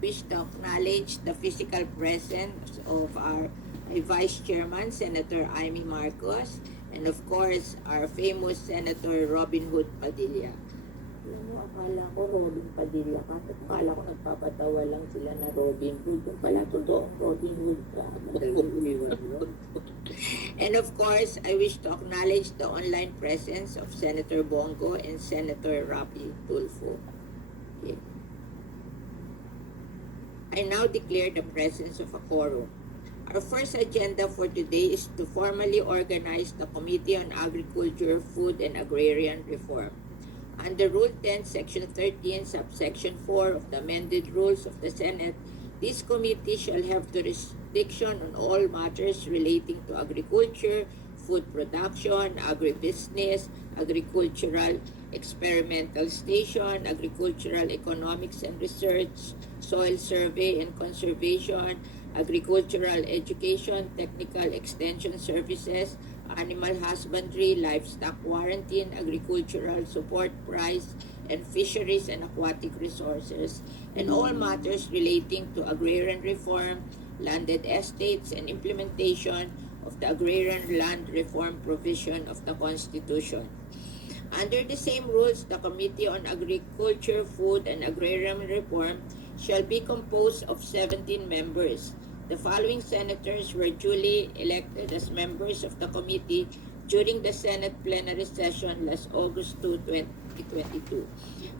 wish to acknowledge the physical presence of our Vice Chairman, Senator Amy Marcos, and of course, our famous Senator Robin Hood Padilla. Alam mo, akala ko Robin Padilla ka. Akala ko nagpapatawa lang sila na Robin Hood. Kung pala totoong Robin Hood ka. And of course, I wish to acknowledge the online presence of Senator Bongo and Senator Rapi Tulfo. Okay. I now declare the presence of a quorum. Our first agenda for today is to formally organize the Committee on Agriculture, Food, and Agrarian Reform. Under Rule 10, Section 13, Subsection 4 of the amended rules of the Senate, this committee shall have jurisdiction on all matters relating to agriculture, food production, agribusiness, agricultural experimental station, agricultural economics and research, soil survey and conservation, agricultural education, technical extension services, animal husbandry, livestock quarantine, agricultural support price, and fisheries and aquatic resources, and all matters relating to agrarian reform, landed estates, and implementation of the agrarian land reform provision of the Constitution. Under the same rules, the Committee on Agriculture, Food, and Agrarian Reform shall be composed of 17 members. The following senators were duly elected as members of the committee during the Senate plenary session last August 2, 2022.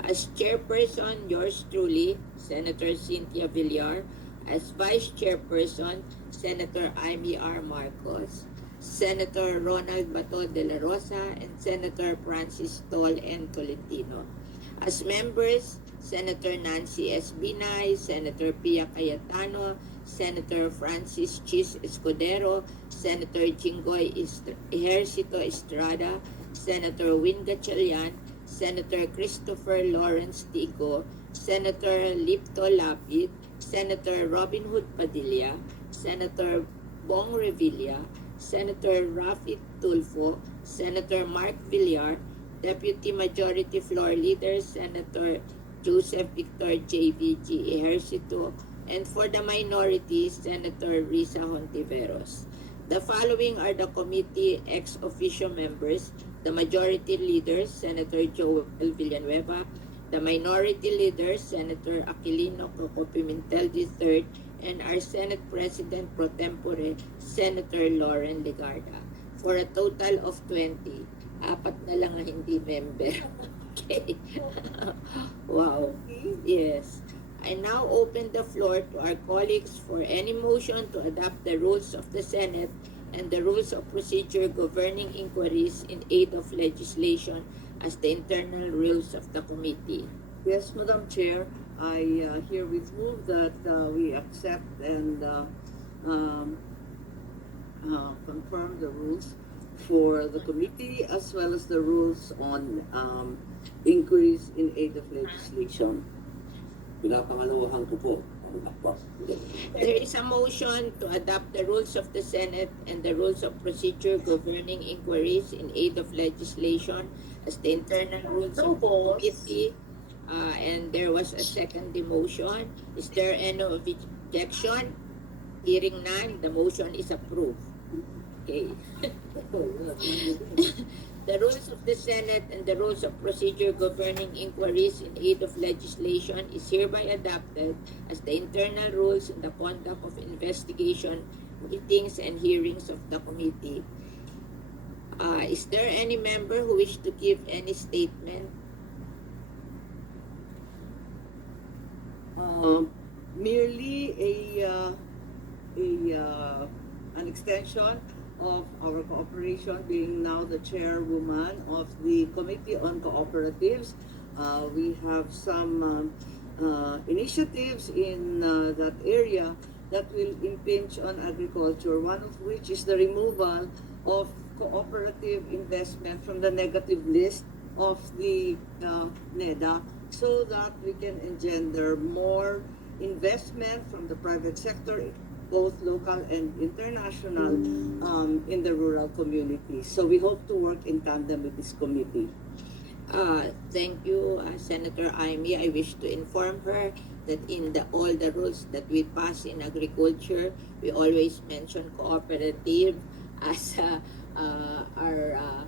As chairperson, yours truly, Senator Cynthia Villar. As vice chairperson, Senator Amy R. Marcos, Senator Ronald Bato de la Rosa, and Senator Francis Tol N. Tolentino. As members, Senator Nancy S. Binay, Senator Pia Cayetano, Senator Francis Chis Escudero, Senator Jinggoy Ejercito Estrada, Senator Win Gatchalian, Senator Christopher Lawrence Tico, Senator Lipto Lapid, Senator Robin Hood Padilla, Senator Bong Revilla, Senator Rafi Tulfo, Senator Mark Villar, Deputy Majority Floor Leader Senator Joseph Victor J.V.G. Ejercito, and for the minority, Senator Risa Hontiveros. The following are the committee ex officio members: the majority leader, Senator Joel Villanueva; the minority leader, Senator Aquilino Coco Pimentel III; and our Senate President pro tempore, Senator Lauren Legarda, for a total of 20. Apat na lang na hindi member. Okay. Wow. Yes. I now open the floor to our colleagues for any motion to adopt the rules of the Senate and the rules of procedure governing inquiries in aid of legislation as the internal rules of the committee. Yes, Madam Chair, I herewith move that we accept and confirm the rules for the committee as well as the rules on inquiries in aid of legislation. Pinapangalawahan ko po. There is a motion to adopt the rules of the Senate and the rules of procedure governing inquiries in aid of legislation as the internal rules of the committee. And there was a second motion. Is there any objection? Hearing none, the motion is approved. Okay. The rules of the Senate and the rules of procedure governing inquiries in aid of legislation is hereby adopted as the internal rules in the conduct of investigation, meetings, and hearings of the committee. Is there any member who wish to give any statement? Merely an extension of our cooperation, being now the chairwoman of the Committee on Cooperatives. We have some initiatives in that area that will impinge on agriculture, one of which is the removal of cooperative investment from the negative list of the NEDA, so that we can engender more investment from the private sector, both local and international, in the rural community. So we hope to work in tandem with this committee. Thank you, Senator Amy. I wish to inform her that in all the rules that we pass in agriculture, we always mention cooperative as our uh,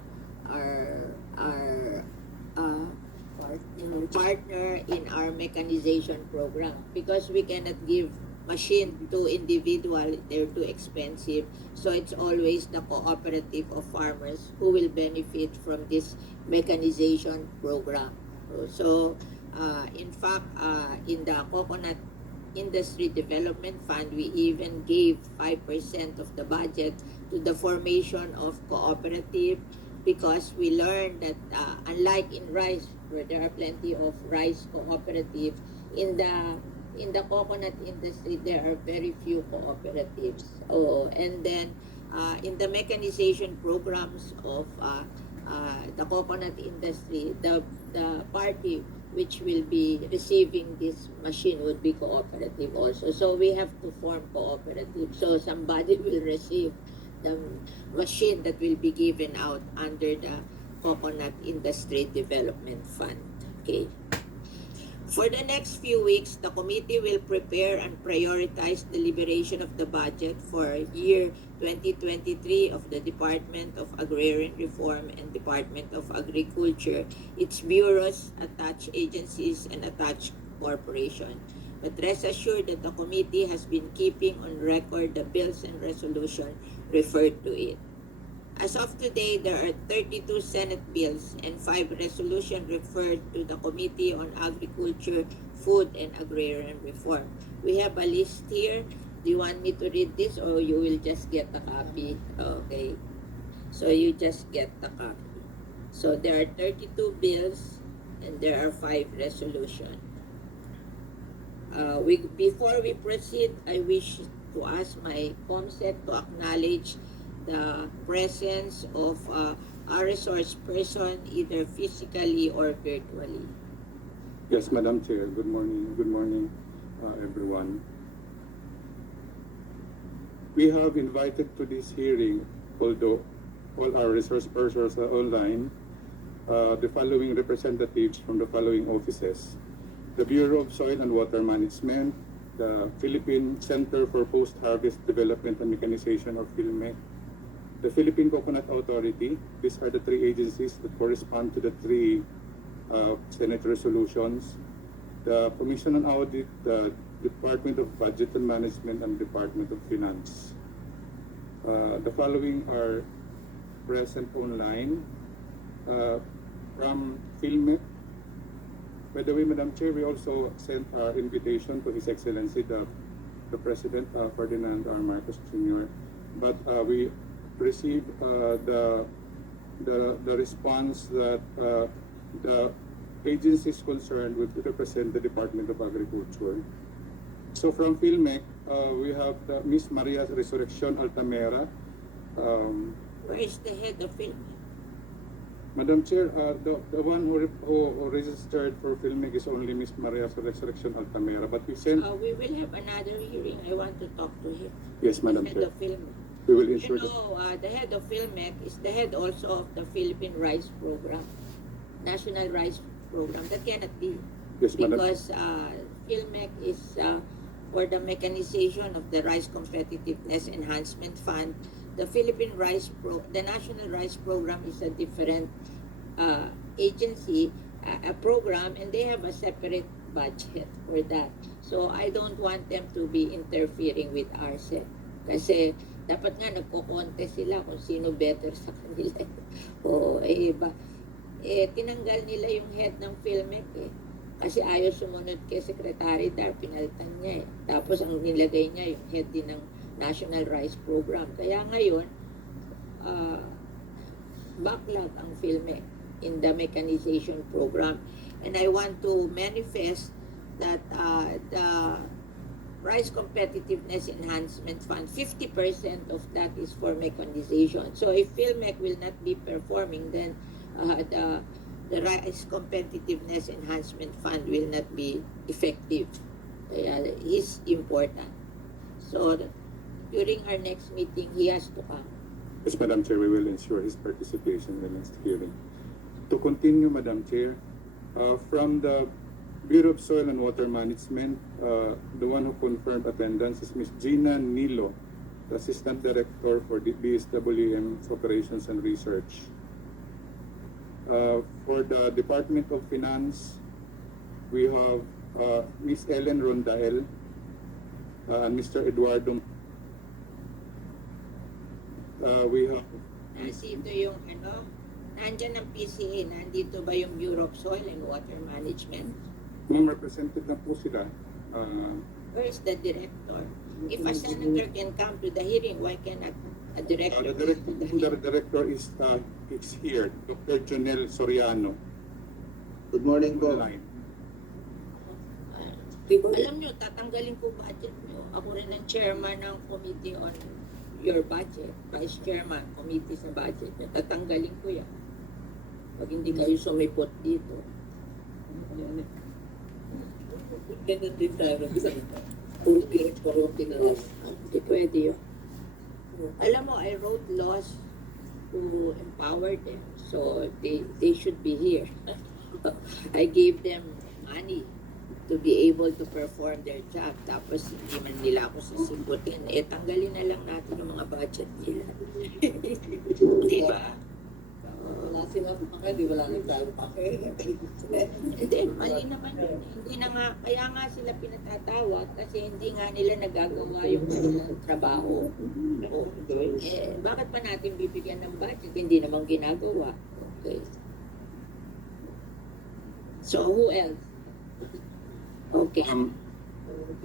partner in our mechanization program, because we cannot give machine to individual, they're too expensive. So it's always the cooperative of farmers who will benefit from this mechanization program. So in fact, in the coconut industry development fund, we even gave 5% of the budget to the formation of cooperative, because we learned that unlike in rice, where there are plenty of rice cooperative, in the coconut industry there are very few cooperatives. And then in the mechanization programs of the coconut industry, the party which will be receiving this machine would be cooperative also. So we have to form cooperative. So somebody will receive the machine that will be given out under the Coconut Industry Development Fund. Okay. For the next few weeks, the committee will prepare and prioritize deliberation of the budget for year 2023 of the Department of Agrarian Reform and Department of Agriculture, its bureaus, attached agencies, and attached corporation. But rest assured that the committee has been keeping on record the bills and resolution referred to it. As of today, there are 32 Senate bills and 5 resolutions referred to the Committee on Agriculture, Food, and Agrarian Reform. We have a list here. Do you want me to read this, or you will just get a copy? Okay. So you just get the copy. So there are 32 bills and there are 5 resolutions. Before we proceed, I wish to ask my COMSEC to acknowledge the presence of a resource person, either physically or virtually. Yes, Madam Chair. Good morning. Good morning, everyone. We have invited to this hearing, although all our resource persons are online, the following representatives from the following offices: the Bureau of Soil and Water Management, the Philippine Center for Post-Harvest Development and Mechanization, or PhilMec, the Philippine Coconut Authority. These are the 3 agencies that correspond to the 3 Senate resolutions. The Commission on Audit, the Department of Budget and Management, and Department of Finance. The following are present online from PhilMec. By the way, Madam Chair, we also sent our invitation to His Excellency, the President, Ferdinand R. Marcos Jr. But we received the response that the agencies concerned would represent the Department of Agriculture. So from PhilMec, we have Miss Maria Resurrection Altamera. Where is the head of it? Madam Chair, the one who registered for PhilMec is only Miss Maria Resurrection Altamera, but we sent... We will have another hearing. I want to talk to him. Yes, Madam The head Chair. of PhilMec. We will You ensure that... know, the head of PhilMec is the head also of the Philippine Rice Program, National Rice Program. That cannot be, Yes, Madam. because PhilMec is for the mechanization of the Rice Competitiveness Enhancement Fund. The the National Rice Program is a different agency, a program, and they have a separate budget for that. So I don't want them to be interfering with RCEP. Kasi dapat nga nagko-contest sila kung sino better sa kanila. Tinanggal nila yung head ng PhilMec eh. Kasi ayaw sumunod kay Secretary Dar, pinalitan niya eh. Tapos ang nilagay niya yung head din ng National Rice Program. Kaya ngayon, backlog ang PhilMec in the mechanization program. And I want to manifest that the Rice Competitiveness Enhancement Fund, 50% of that is for mechanization. So if PhilMec will not be performing, then the Rice Competitiveness Enhancement Fund will not be effective. Is important. So during our next meeting, he has to come. Yes, Madam Chair, we will ensure his participation in the next hearing. To continue, Madam Chair, from the Bureau of Soil and Water Management, the one who confirmed attendance is Ms. Gina Nilo, the Assistant Director for the BSWM Operations and Research. For the Department of Finance, we have Ms. Ellen Rondael and Mr. Eduardo. We have Nandito yung ano, nandyan ang PCA, nandito ba yung Bureau of Soil and Water Management? Ma'am, represented na po sila. Where is the director? If a senator can come to the hearing, why cannot a director The come to the director, hearing? is here, Dr. Jonel Soriano. Good morning po. Line. Alam nyo, tatanggalin ko budget nyo. Ako rin ang chairman ng committee on your budget. Vice chairman, committee sa budget nyo. Tatanggalin ko yan. Pag hindi kayo sumipot dito. Ganun din tayo nagsalita. Puro korupti na lang. Hindi pwede yun. Alam mo, I wrote laws to empower them. So, they should be here. I gave them money to be able to perform their job. Tapos, hindi man nila ako sisiputin. Tanggalin na lang natin yung mga budget nila. Di ba? Wala silang pake, wala nang tayo pake. Hindi, mali naman yun. Hindi na nga, kaya nga sila pinatatawag kasi hindi nga nila nagagawa yung kanilang trabaho. Bakit pa natin bibigyan ng budget? Hindi naman ginagawa. Okay. So, who else? Okay.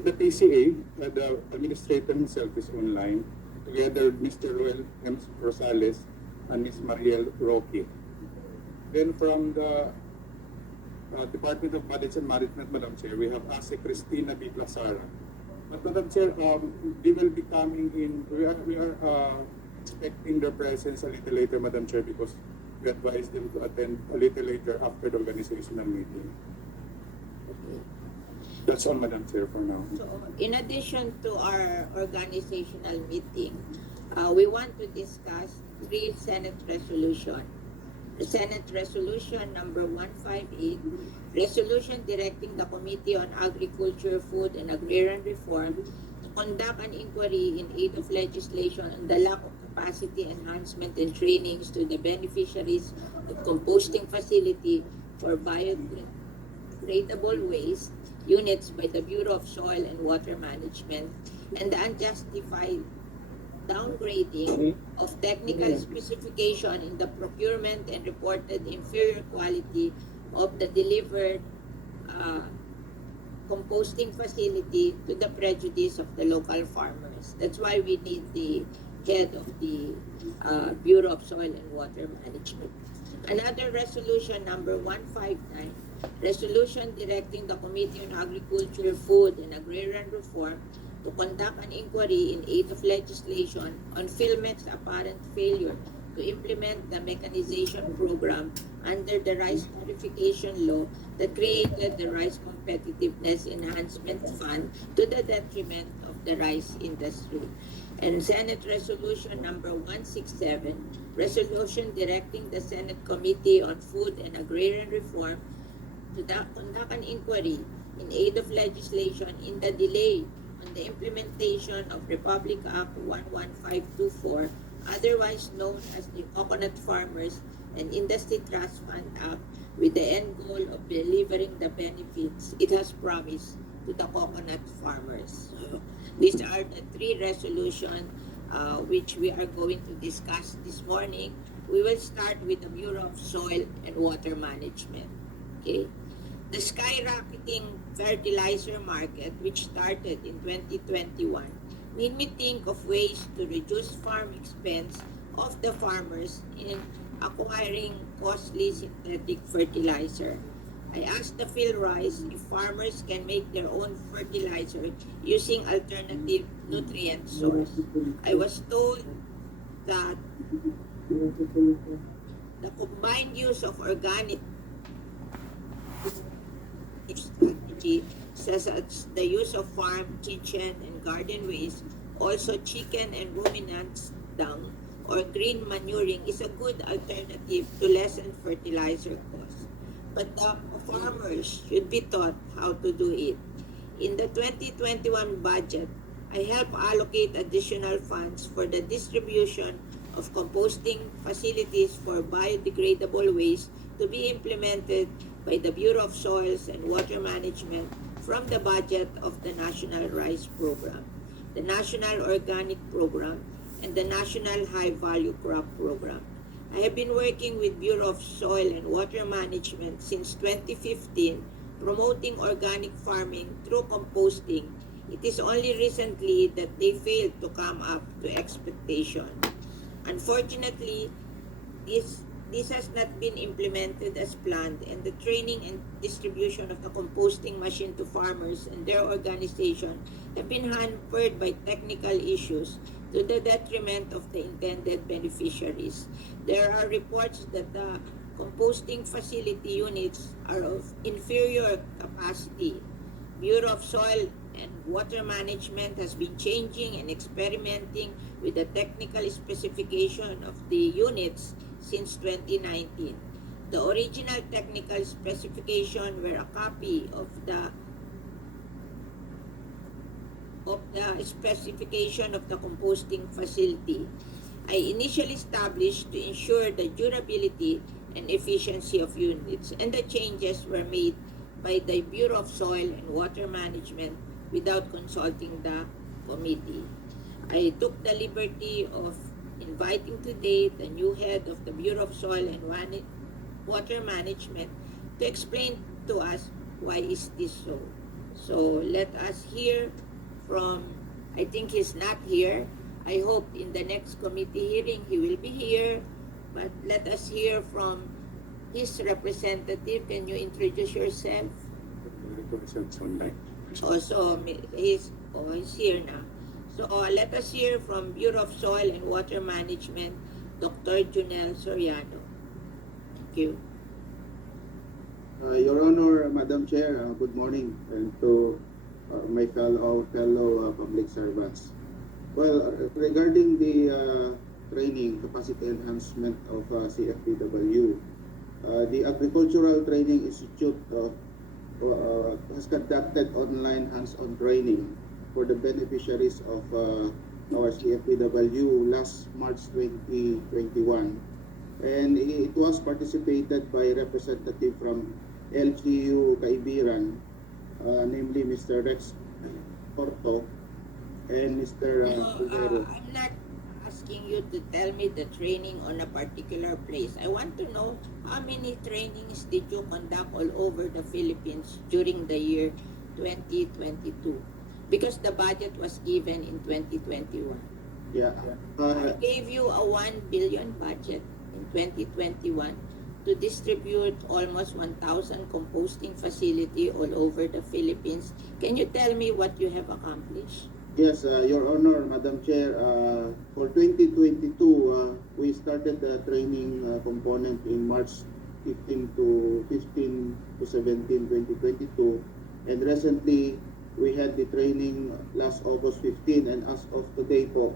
The PCA, the administrator himself is online, together with Mr. Ruel M. Rosales and Ms. Mariel Roque. Then from the Department of Budget and Management, Madam Chair, we have ASE Cristina B. Plasara. But Madam Chair, they will be coming in, we are expecting their presence a little later, Madam Chair, because we advise them to attend a little later after the organizational meeting. Okay. That's all, Madam Chair, for now. So, in addition to our organizational meeting, we want to discuss 3 Senate resolution. The Senate Resolution number 158, resolution directing the Committee on Agriculture, Food, and Agrarian Reform to conduct an inquiry in aid of legislation on the lack of capacity enhancement and trainings to the beneficiaries of composting facility for biodegradable waste units by the Bureau of Soil and Water Management and the unjustified downgrading of technical specification in the procurement and reported inferior quality of the delivered composting facility to the prejudice of the local farmers. That's why we need the head of the Bureau of Soil and Water Management. Another resolution number 159, resolution directing the Committee on Agriculture, Food, and Agrarian Reform to conduct an inquiry in aid of legislation on Philmex's apparent failure to implement the mechanization program under the Rice Modification Law that created the Rice Competitiveness Enhancement Fund to the detriment of the rice industry. And Senate Resolution number 167, resolution directing the Senate Committee on Food and Agrarian Reform to conduct an inquiry in aid of legislation in the delay on the implementation of Republic Act 11524, otherwise known as the Coconut Farmers and Industry Trust Fund Act, with the end goal of delivering the benefits it has promised to the coconut farmers. These are the 3 resolutions which we are going to discuss this morning. We will start with the Bureau of Soil and Water Management. Okay. The skyrocketing fertilizer market, which started in 2021, made me think of ways to reduce farm expense of the farmers in acquiring costly synthetic fertilizer. I asked the PhilRice if farmers can make their own fertilizer using alternative nutrient source. I was told that the combined use of organic strategy, such as the use of farm, kitchen, and garden waste, also chicken and ruminants dung, or green manuring is a good alternative to lessen fertilizer costs. But the farmers should be taught how to do it. In the 2021 budget, I helped allocate additional funds for the distribution of composting facilities for biodegradable waste to be implemented by the Bureau of Soils and Water Management from the budget of the National Rice Program, the National Organic Program, and the National High Value Crop Program. I have been working with Bureau of Soil and Water Management since 2015, promoting organic farming through composting. It is only recently that they failed to come up to expectation. Unfortunately, this has not been implemented as planned, and the training and distribution of the composting machine to farmers and their organization have been hampered by technical issues to the detriment of the intended beneficiaries. There are reports that the composting facility units are of inferior capacity. Bureau of Soil and Water Management has been changing and experimenting with the technical specification of the units since 2019. The original technical specification were a copy of the specification of the composting facility I initially established to ensure the durability and efficiency of units, and the changes were made by the Bureau of Soil and Water Management without consulting the committee. I took the liberty of inviting today the new head of the Bureau of Soil and Water Management to explain to us why is this so. So let us hear from, I think he's not here. I hope in the next committee hearing he will be here. But let us hear from his representative. Can you introduce yourself? Also, he's here now. So let us hear from Bureau of Soil and Water Management, Dr. Junel Soriano. Thank you. Your Honor, Madam Chair, good morning, and to my fellow public servants. Well, regarding the training, capacity enhancement of CFPW, the Agricultural Training Institute has conducted online hands-on training for the beneficiaries of our CFPW last March 2021. And it was participated by representative from LGU Kaibiran, namely Mr. Rex Porto and Mr. Pujero. I'm not asking you to tell me the training on a particular place. I want to know how many trainings did you conduct all over the Philippines during the year 2022? Because the budget was given in 2021. Yeah. I gave you a 1 billion budget in 2021 to distribute almost 1,000 composting facility all over the Philippines. Can you tell me what you have accomplished? Yes, Your Honor, Madam Chair, for 2022, we started the training component in March 15 to 17, 2022. And recently, we had the training last August 15, and as of today po,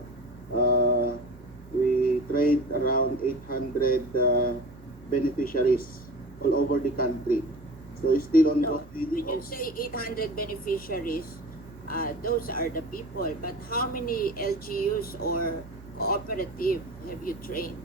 we trained around 800 beneficiaries all over the country. So it's still on. No, when you say 800 beneficiaries, those are the people. But how many LGUs or cooperative have you trained?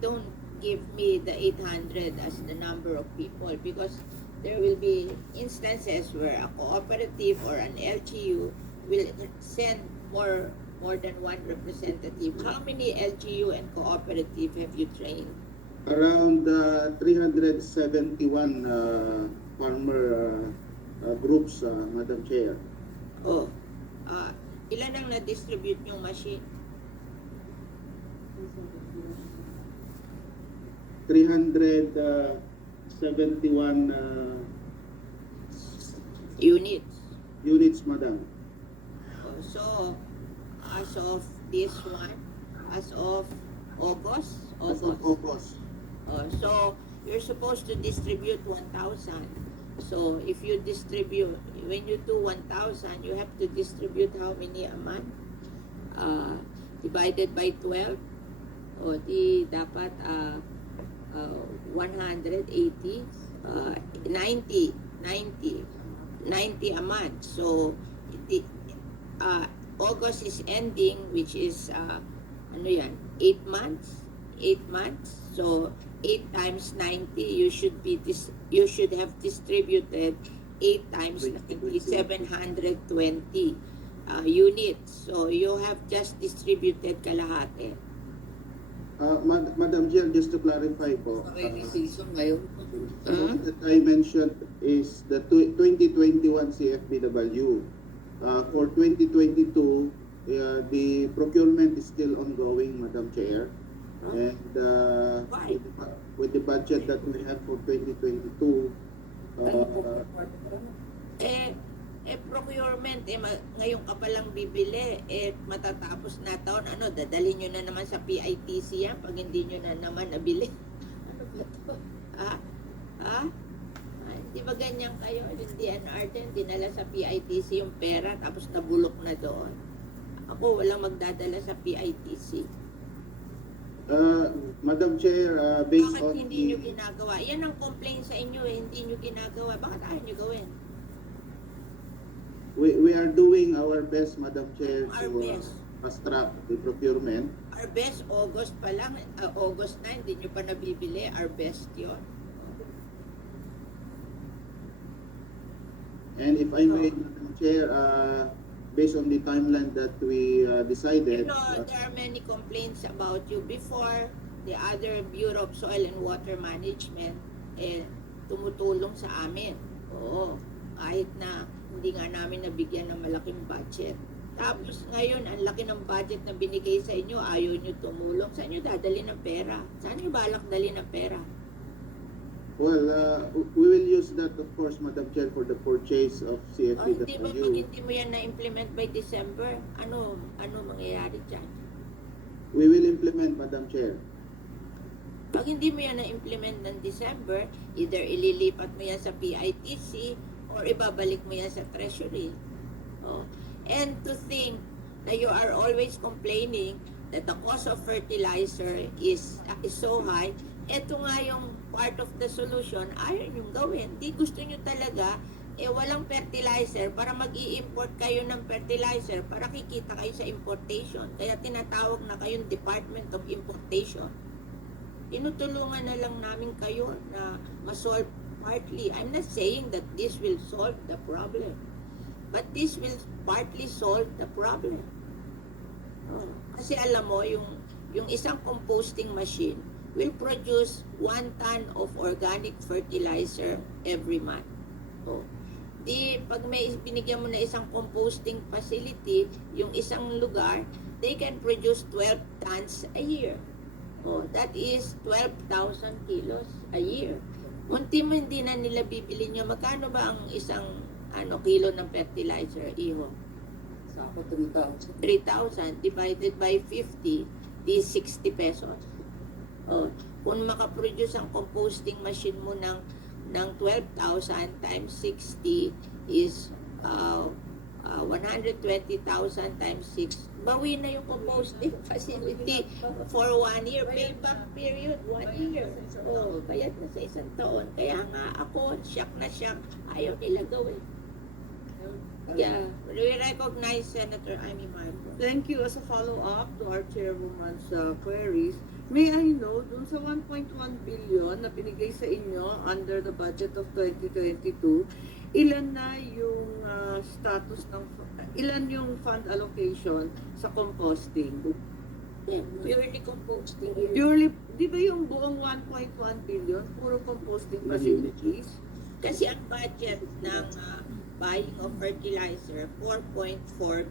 Don't give me the 800 as the number of people, because there will be instances where a cooperative or an LGU will send more than one representative. How many LGU and cooperative have you trained? Around 371 farmer groups, Madam Chair. Oh, ilan ang na-distribute yung machine? 371 Units. Madam. Oh, so, as of this one, as of August? As of August. So, you're supposed to distribute 1,000. So, if you distribute, when you do 1,000, you have to distribute how many a month? divided by 12, o di dapat 180, 90, 90 a month. So, the, August is ending, which is, ano yan, 8 months? 8 months. So, 8 times 90, you should have distributed 8 times 90, 720 units. So, you have just distributed kalahati. Madam Chair, just to clarify po, Sa rainy season ngayon. the one that I mentioned is the 2021 CFBW. For 2022, the procurement is still ongoing, Madam Chair. And Why? with the budget that we have for 2022, Procurement, ngayon ka palang bibili, matatapos na taon, dadalhin nyo na naman sa PITC yan pag hindi nyo na naman nabili. Ano ba to? Di ba ganyan kayo? Yung DNR din, dinala sa PITC yung pera, tapos nabulok na doon. Ako, walang magdadala sa PITC. Madam Chair, based Bakit on hindi nyo the, ginagawa? Yan ang complaint sa inyo hindi nyo ginagawa. Bakit ayaw nyo gawin? we are doing our best, Madam Chair, Our to best. fast track the procurement. Our best, August pa lang, August 9, hindi nyo pa nabibili. Our best yun. And if I may, Madam Chair, based on the timeline that we decided, There are many complaints about you before. The other Bureau of Soil and Water Management tumutulong sa amin. Oo, kahit na hindi nga namin nabigyan ng malaking budget. Tapos ngayon, ang laki ng budget na binigay sa inyo, ayaw nyo tumulong. Saan nyo dadali ng pera? Saan nyo balak dali ng pera? well, we will use that, of course, Madam Chair, for the purchase of Hindi ba pag CFBW. hindi mo yan na-implement by December, ano mangyayari dyan? We will implement, Madam Chair. Pag hindi mo yan na-implement ng December, either ililipat mo yan sa PITC or ibabalik mo yan sa Treasury. Oh. And to think that you are always complaining that the cost of fertilizer is so high, eto nga yung part of the solution, ayaw nyo gawin. Di gusto nyo talaga, walang fertilizer para mag-i-import kayo ng fertilizer para kikita kayo sa importation. Kaya tinatawag na kayong Department of Importation. Tinutulungan na lang namin kayo na ma-solve partly. I'm not saying that this will solve the problem, but this will partly solve the problem. Kasi alam mo, yung isang composting machine will produce 1 ton of organic fertilizer every month. Pag may binigyan mo na isang composting facility, yung isang lugar, they can produce 12 tons a year. That is 12,000 kilos a year. Unti-mo hindi na nila bibili nyo. Magkano ba ang isang kilo ng fertilizer, iho? Sa ako, 3,000. 3,000 divided by 50, di 60 pesos. Kung makaproduce ang composting machine mo ng 12,000 times 60 is 120,000 times 6. Bawi na yung composting facility for 1 year. Payback period, 1 year. Bayad na sa isang taon. Kaya nga ako, shock na shock. Ayaw nila gawin. Yeah, we recognize Senator Amy Marcos. Thank you. As a follow-up to our chairwoman's queries, may I know, dun sa 1.1 billion na binigay sa inyo under the budget of 2022, ilan na yung status ng, ilan yung fund allocation sa composting? Yeah, purely composting. Purely, di ba yung buong 1.1 billion, puro composting facilities? Kasi ang budget ng buying of fertilizer, 4.4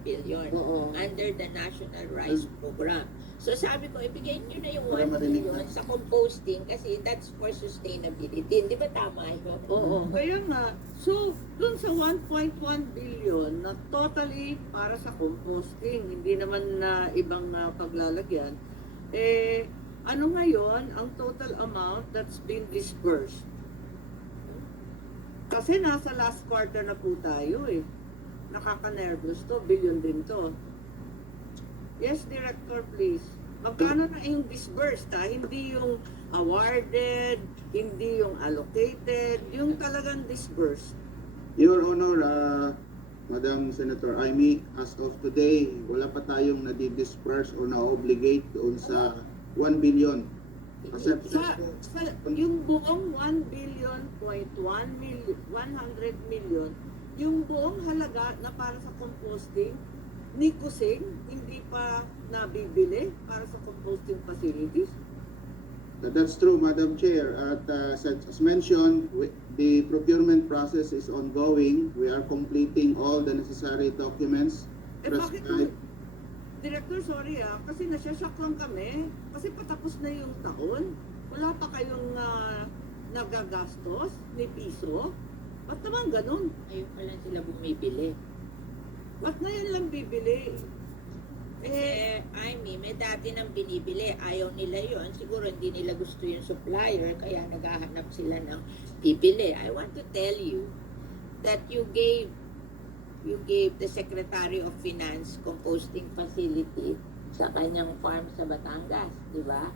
billion Oo. under the National Rice Program. So sabi ko, ibigay nyo na yung Para 1 marinig billion na. sa composting kasi that's for sustainability. Di ba tama ito? Oo. Kaya nga, so, dun sa 1.1 billion na totally para sa composting, hindi naman na ibang paglalagyan, ano ngayon ang total amount that's been disbursed? Kasi nasa last quarter na po tayo Nakaka-nervous to, billion din to. Yes, Director, please. Magkano na yung disbursed, ha? Hindi yung awarded, hindi yung allocated, yung talagang disbursed. Your Honor, Madam Senator Amy, as of today, wala pa tayong nadi-disperse or na-obligate doon sa 1 billion. Kasi Sa yung buong 1 billion point 100 million, yung buong halaga na para sa composting, ni Kusing, hindi pa nabibili para sa composting facilities. that's true, Madam Chair. At as mentioned, the procurement process is ongoing. We are completing all the necessary documents. Eh bakit prescribed. Director, sorry kasi nasyashock lang kami. Kasi patapos na yung taon. Wala pa kayong nagagastos ni piso. Ba't naman ganun? Ayun pa lang sila bumibili. Ba't ngayon lang bibili? I mean, may dati nang binibili, ayaw nila yon. Siguro hindi nila gusto yung supplier, kaya naghahanap sila ng bibili. I want to tell you that you gave the Secretary of Finance composting facility sa kanyang farm sa Batangas, di ba?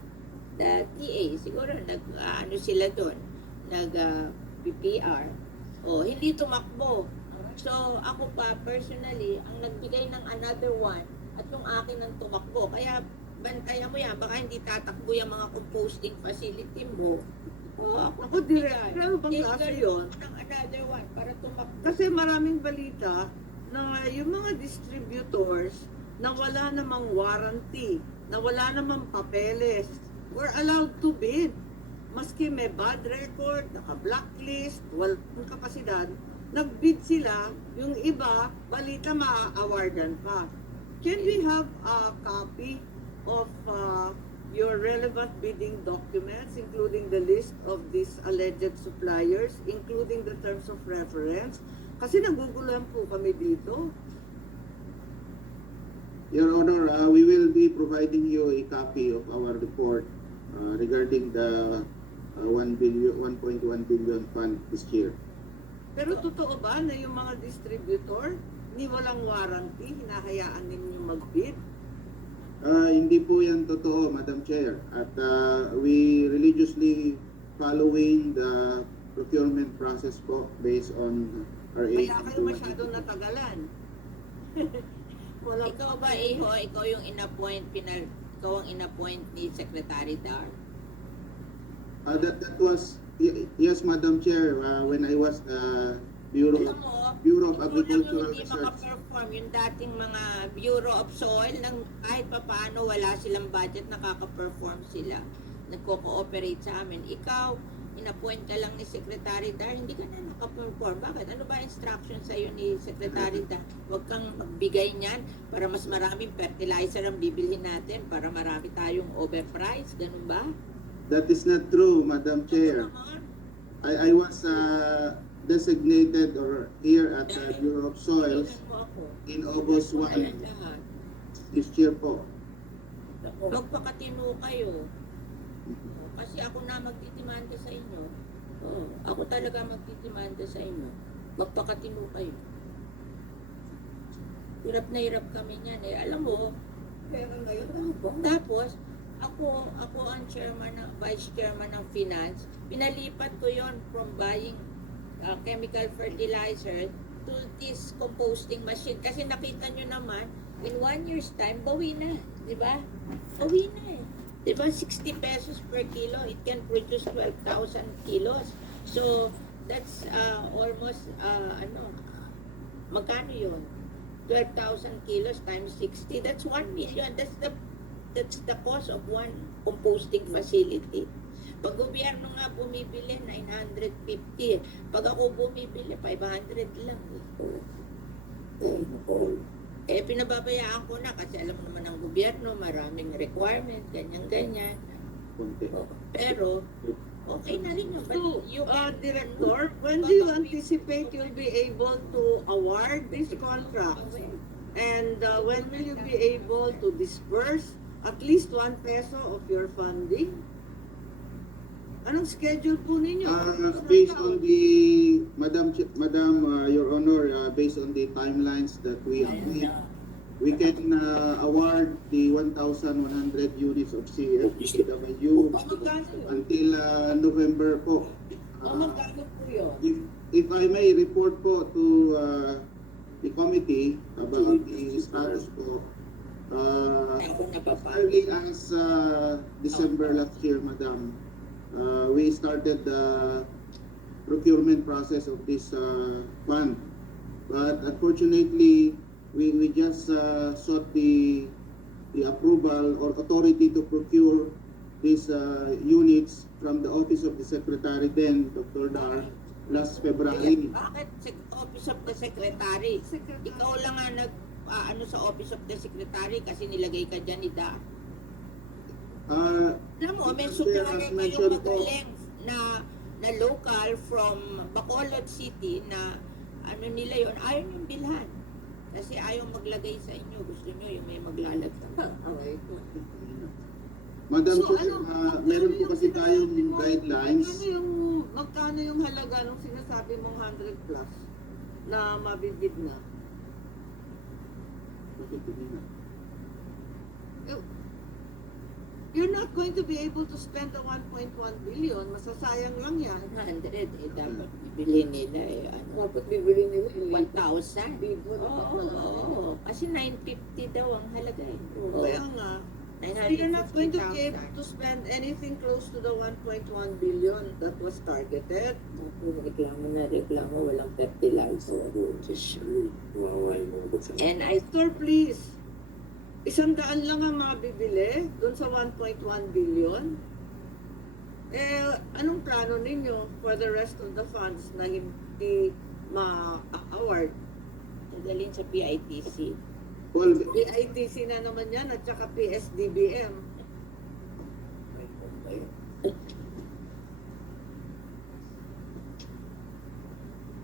The TA, siguro ano sila doon, PPR. Hindi tumakbo. So, ako pa, personally, ang nagbigay ng another one, at yung akin ang tumakbo. Kaya, bantayan mo yan, baka hindi tatakbo yung mga composting facility mo. Ako, Director, ano bang klase yun? Ng another one, para tumakbo. Kasi maraming balita na yung mga distributors na wala namang warranty, na wala namang papeles, were allowed to bid. Maski may bad record, naka-blacklist, walang kapasidad, nag-bid sila, yung iba, balita ma-awardan pa. Can we have a copy of your relevant bidding documents, including the list of these alleged suppliers, including the terms of reference? Kasi naguguluhan po kami dito. Your Honor, we will be providing you a copy of our report regarding the 1.1 billion fund this year. Pero totoo ba na yung mga distributor, ni walang warranty, hinahayaan ninyo mag-bid? Hindi po yan totoo, Madam Chair. At we religiously following the procurement process po based on our Kaya kayo masyadong natagalan. Walang Ikaw ba, Iho, ikaw yung ikaw ang inappoint ni Secretary Dar? That was, yes, Madam Chair, when I was Bureau Alam mo, Bureau of ikaw lang Agricultural yung hindi Research. makaperform yung dating mga Bureau of Soil nang kahit papaano wala silang budget, nakaka-perform sila. Nagko-cooperate sa amin. Ikaw, inappoint ka lang ni Secretary Dar, hindi ka na nakaperform. Bakit? Ano ba instruction sa'yo ni Secretary Dar? Huwag kang magbigay niyan para mas maraming fertilizer ang bibilhin natin para marami tayong overprice. Ganun ba? That is not true, Madam Chair. Ano naman? I was designated or here at the Bureau of Soils Tingnan mo ako. in August 1 Ayan lahat. this year po. Magpakatino kayo. Kasi ako na magtitimanda sa inyo. Ako talaga magtitimanda sa inyo. Magpakatino kayo. Hirap na hirap kami niyan eh. Alam mo, pera ngayon. tapos, ako ang vice chairman ng finance. Pinalipat ko yon from buying chemical fertilizer to this composting machine. Kasi nakita nyo naman, in 1 year's time, bawi na. Di ba? Bawi na eh. Di ba? 60 pesos per kilo. It can produce 12,000 kilos. So, that's almost, magkano yun? 12,000 kilos times 60. That's 1 million. That's the cost of one composting facility. Pag gobyerno nga bumibili, 950. Pag ako bumibili, 500 lang. Pinababayaan ko na kasi alam mo naman ang gobyerno, maraming requirement, ganyan-ganyan. Pero, okay na rin yun. But So, you Director, when do you anticipate you'll be able to award this contract? And when will you be able to disperse at least 1 peso of your funding? Anong schedule po ninyo? Based on the Madam Your Honor, based on the timelines that we have made, we can award the 1,100 units of CFPW until November po. Magkano po yun? If I may report po to the committee about the status po, Ako as napapagod. early as December last year, Madam, we started the procurement process of this fund. But unfortunately, we just sought the approval or authority to procure these units from the office of the secretary then, Dr. Dar, last February. Bakit Office of the Secretary? Ikaw lang nga ano sa Office of the Secretary kasi nilagay ka dyan ni Da. Alam mo, may supplier as kayong mentioned po, magaling na local from Bacolod City na ano nila yon, ayaw niyong bilhan. Kasi ayaw maglagay sa inyo. Gusto niyo yung may maglalagay. Okay. Madam So, Chair, meron po kasi tayong guidelines. Magkano yung halaga nung sinasabi mong 100 plus na mabibid na? You're not going to be able to spend the 1.1 billion. Masasayang lang yan. 100, dapat bibili nila ano, Dapat bibili nila yung 1,000. libo. Oo. Kasi 950 daw ang halaga eh. Oo. Kaya nga, so you're not going to be able 950,000. to spend anything close to the 1.1 billion that was targeted. Reklamo, walang fertilizer. And I Sir, please. 100 lang ang mabibili dun sa 1.1 billion. Anong plano ninyo for the rest of the funds na hindi ma-award? dadalhin sa PITC. Well, PITC na naman yan at saka PSDBM.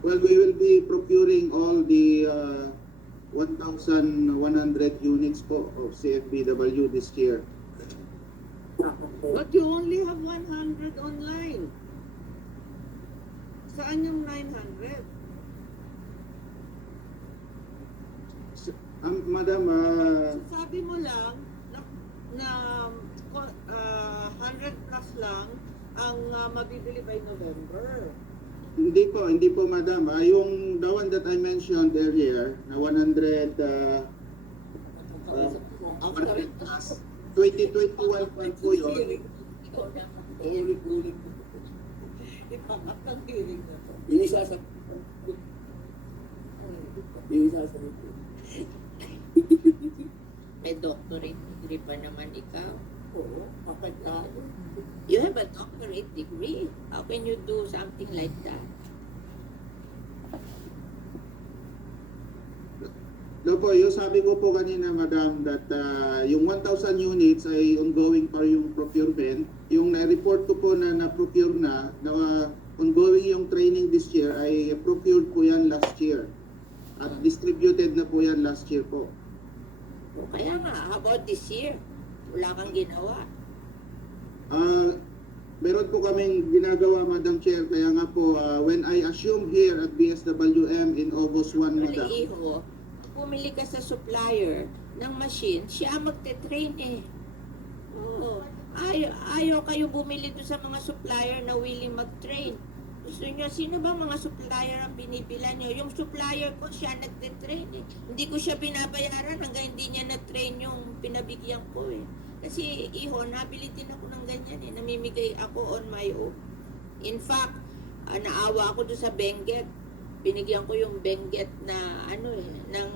we will be procuring all the 1,100 units po of CFPW this year. But you only have 100 online. Saan yung 900? Madam, Sabi mo lang na 100 plus lang ang mabibili by November. hindi po madam. Yung the one that I mentioned earlier, na 100 plus, 2021 pa po yun. Ikaw na. Ulit-ulit. Ipang-up ng hearing na to. Yung isa sa... Yung isa sa... May doctorate degree pa naman ikaw. Oo, kapag tayo. You have a doctorate degree. How can you do something like that? No po, yung sabi ko po kanina, madam, that yung 1,000 units ay ongoing pa yung procurement. Yung na-report ko po na na-procure na ongoing yung training this year ay procured po yan last year. At distributed na po yan last year po. O kaya nga, how about this year? Wala kang ginawa. Meron po kaming ginagawa, Madam Chair, kaya nga po, when I assume here at BSWM in August 1, Madam, Mali, iho, pumili ka sa supplier ng machine, siya magte-train eh. Oo. Ayaw kayo bumili doon sa mga supplier na willing mag-train. Gusto nyo, sino ba mga supplier ang binibilan nyo? Yung supplier ko, siya nagte-train eh. Hindi ko siya binabayaran hanggang hindi niya na-train yung pinabigyan ko eh. Kasi iho, nabili din ako ng ganyan eh. Namimigay ako on my own. In fact, naawa ako doon sa Benguet. Binigyan ko yung Benguet na ano eh, ng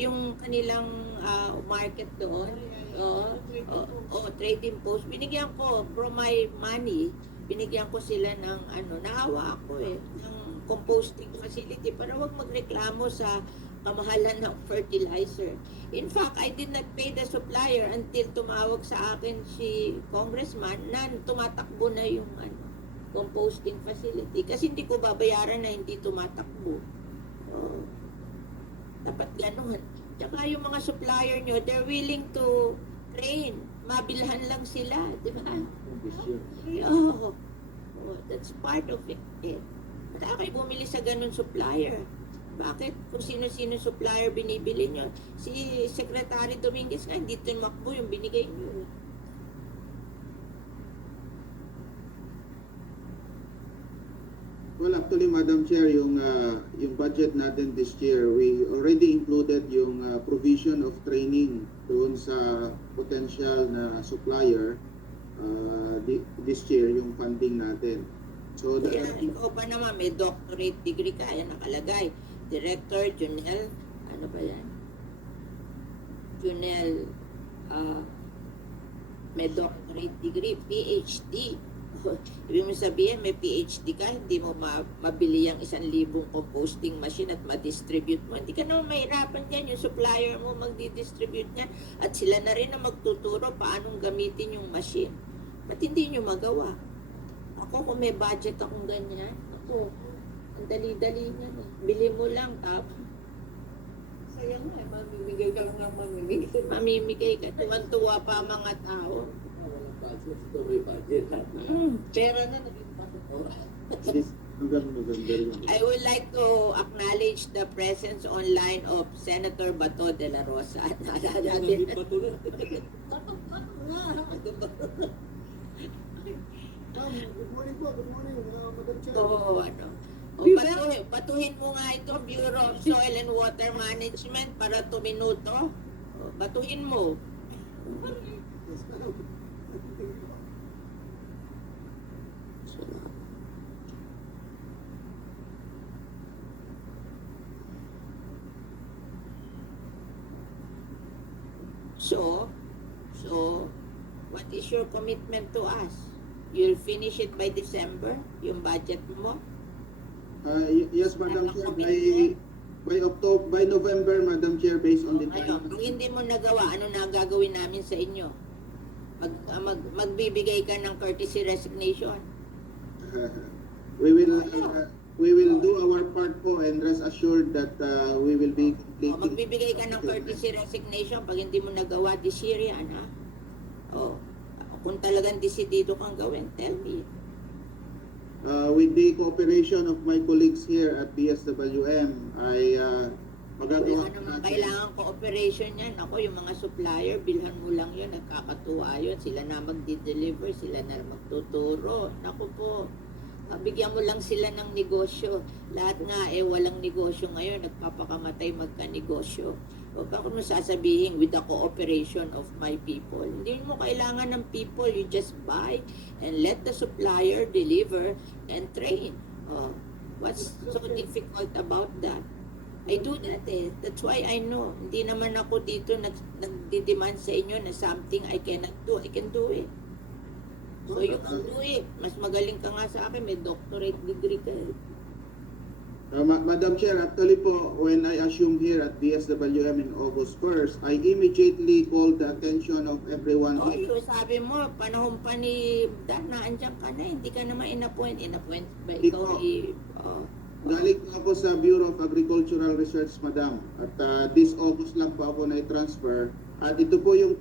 yung kanilang market doon. Trading post. Binigyan ko from my money. Binigyan ko sila ng naawa ako eh, ng composting facility para wag magreklamo sa kamahalan ng fertilizer. In fact, I did not pay the supplier until tumawag sa akin si congressman na tumatakbo na yung composting facility. Kasi hindi ko babayaran na hindi tumatakbo. Dapat ganun. Tsaka yung mga supplier nyo, they're willing to train. Mabilhan lang sila, di ba? That's part of it. Kaya kayo bumili sa ganun supplier. Bakit? Kung sino-sino supplier binibili nyo. Si Secretary Dominguez nga, hindi tumakbo yung binigay nyo. Well, actually, Madam Chair, yung budget natin this year, we already included yung provision of training doon sa potential na supplier this year, yung funding natin. So, Kaya ikaw pa naman, may doctorate degree ka, yan nakalagay. Director, Junel, ano ba yan? Junel, may doctorate degree, PhD. Ibig mo sabihin, may PhD ka, hindi mo mabili yung 1,000 composting machine at ma-distribute mo. Hindi ka naman mahirapan dyan, yung supplier mo magdi-distribute niyan. At sila na rin ang magtuturo paanong gamitin yung machine. Ba't hindi nyo magawa? Ako, kung may budget akong ganyan, ako, ang dali-dali niyan eh. Bili mo lang, Sayang nga, mamimigay ka lang ng mamimigay. mamimigay ka. Tuwan-tuwa pa ang mga tao. Walang budget, ito may budget. Pera na naging pasok. this hanggang November yun. I would like to acknowledge the presence online of Senator Bato de la Rosa. Naalala natin. Naging bato na. Katok nga. Good morning po, good morning, Madam Chair. Oo, ano. O, batuhin mo nga ito, Bureau of Soil and Water Management para 2 minuto. O, batuhin mo. Yes, ma'am. So, what is your commitment to us? You'll finish it by December, yung budget mo? Yes, Madam Chair, by November, Madam Chair, based on the Ngayon, kung hindi mo nagawa, ano na ang gagawin namin sa inyo? Magbibigay ka ng courtesy resignation. we will do our part po and rest assured that we will be O, magbibigay ka ng courtesy resignation pag hindi mo nagawa this year yan, ha? O, kung talagang desidido kang gawin, tell me. With the cooperation of my colleagues here at DSWM, ay magagawa Kung ano naman natin. kailangan cooperation yan, ako yung mga supplier, bilhan mo lang yun, nagkakatuwa yun, sila na magdi-deliver, sila na magtuturo. Naku po, bigyan mo lang sila ng negosyo. Lahat nga walang negosyo ngayon, nagpapakamatay magka-negosyo. Huwag ako nung sasabihin with the cooperation of my people. Hindi mo kailangan ng people, you just buy and let the supplier deliver and train. Oh, what's so difficult about that? I do that eh. That's why I know. Hindi naman ako dito nagdi-demand sa inyo na something I cannot do. I can do it. So you can do it. Mas magaling ka nga sa akin. May doctorate degree ka eh. Madam Chair, actually po, when I assumed here at DSWM in August 1st, I immediately called the attention of everyone. Oh, yung sabi mo, panahon pa ni Dan, naandyan ka na. Hindi ka naman in-appoint. In-appoint ba ikaw ni... Galing po ako sa Bureau of Agricultural Research, Madam. At this August lang po ako na-transfer. At ito po yung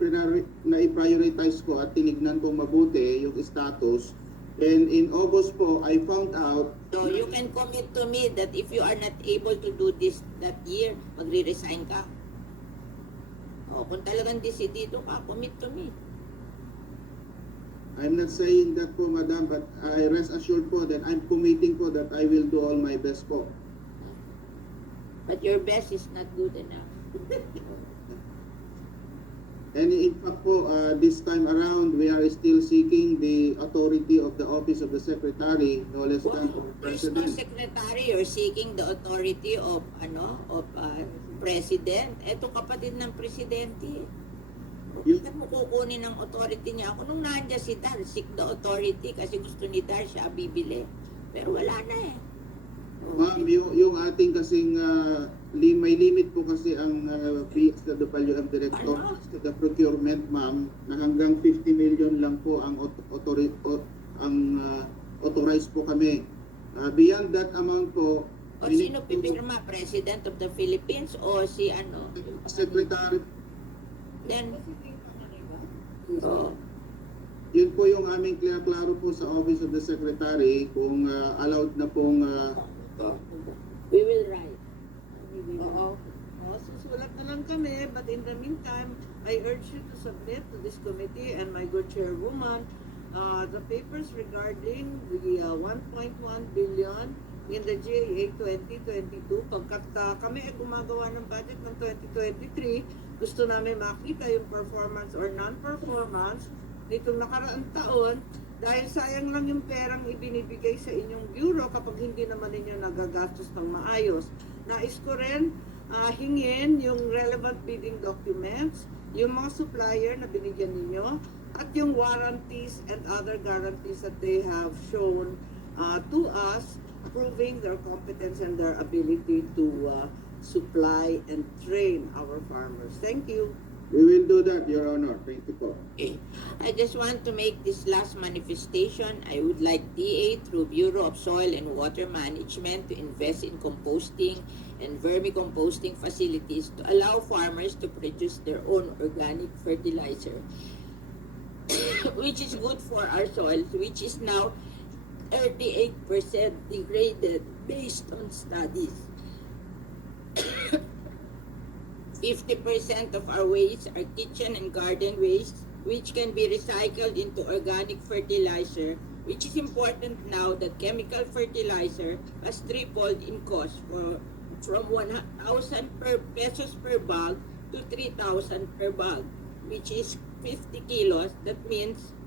na-prioritize ko at tinignan kong mabuti yung status. And in August po, I found out... So you can commit to me that if you are not able to do this that year, magre-resign ka. O, kung talagang desidido ka, commit to me. I'm not saying that po, Madam, but I rest assured po that I'm committing po that I will do all my best po. But your best is not good enough. And in fact po, this time around, we are still seeking the authority of the Office of the Secretary, no less than Well, the there's no President. secretary. You're seeking the authority of, President. Eto kapatid ng Presidente. Bakit mo kukunin ang authority niya? Ako nung nandiyan si Dar, seek the authority kasi gusto ni Dar siya bibili. Pero wala na eh. Ma'am, yung ating kasing may limit po kasi ang PSWM Director Ano? to the procurement, ma'am, na hanggang 50 million lang po ang authorized po kami. Beyond that amount po, O sino pipirma? President of the Philippines o si ano? Secretary, Then, oh, yun po yung aming klaro po sa Office of the Secretary kung allowed na pong we will write. But in the meantime, I urge you to submit to this committee and my good chairwoman the papers regarding the 1.1 billion in the GAA 2022. Pagkat kami ay gumagawa ng budget ng 2023, gusto namin makita yung performance or non-performance nitong nakaraang taon dahil sayang lang yung perang ibinibigay sa inyong bureau kapag hindi naman ninyo nagagastos ng maayos. Nais ko rin hingin yung relevant bidding documents, yung mga supplier na binigyan ninyo, at yung warranties and other guarantees that they have shown to us, proving their competence and their ability to supply and train our farmers. Thank you. We will do that, Your Honor. Thank you po. Okay. I just want to make this last manifestation. I would like DA through Bureau of Soil and Water Management to invest in composting and vermicomposting facilities to allow farmers to produce their own organic fertilizer, which is good for our soils, which is now 38% degraded based on studies. 50% of our waste are kitchen and garden waste, which can be recycled into organic fertilizer, which is important now that chemical fertilizer has tripled in cost from 1,000 pesos per bag to 3,000 per bag, which is 50 kilos. That means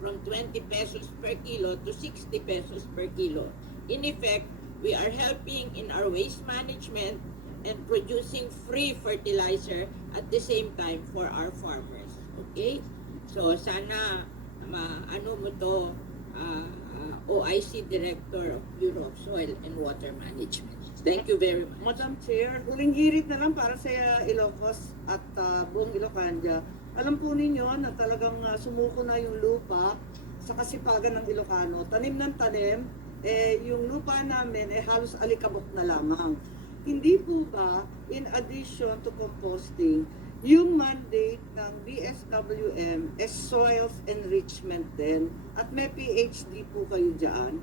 from 20 pesos per kilo to 60 pesos per kilo. In effect, we are helping in our waste management and producing free fertilizer at the same time for our farmers. Okay? So, sana ano mo to, OIC Director of Bureau of Soil and Water Management. Thank you very much. Madam Chair, huling hirit na lang para sa Ilocos at buong Ilocania. Alam po ninyo na talagang sumuko na yung lupa sa kasipagan ng Ilocano. Tanim ng tanim, yung lupa namin halos alikabok na lamang. Hindi po ba, in addition to composting, yung mandate ng DSWM is soils enrichment din? At may PhD po kayo dyan?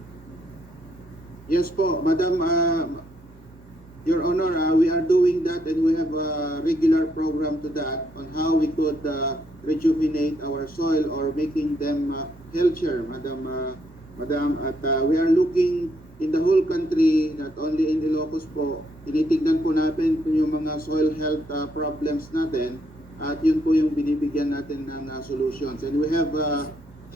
Yes po, Madam, Your Honor, we are doing that and we have a regular program to that on how we could rejuvenate our soil or making them healthier, Madam. At we are looking in the whole country, not only in Ilocos po, tinitignan po natin yung mga soil health problems natin at yun po yung binibigyan natin ng solutions. And we have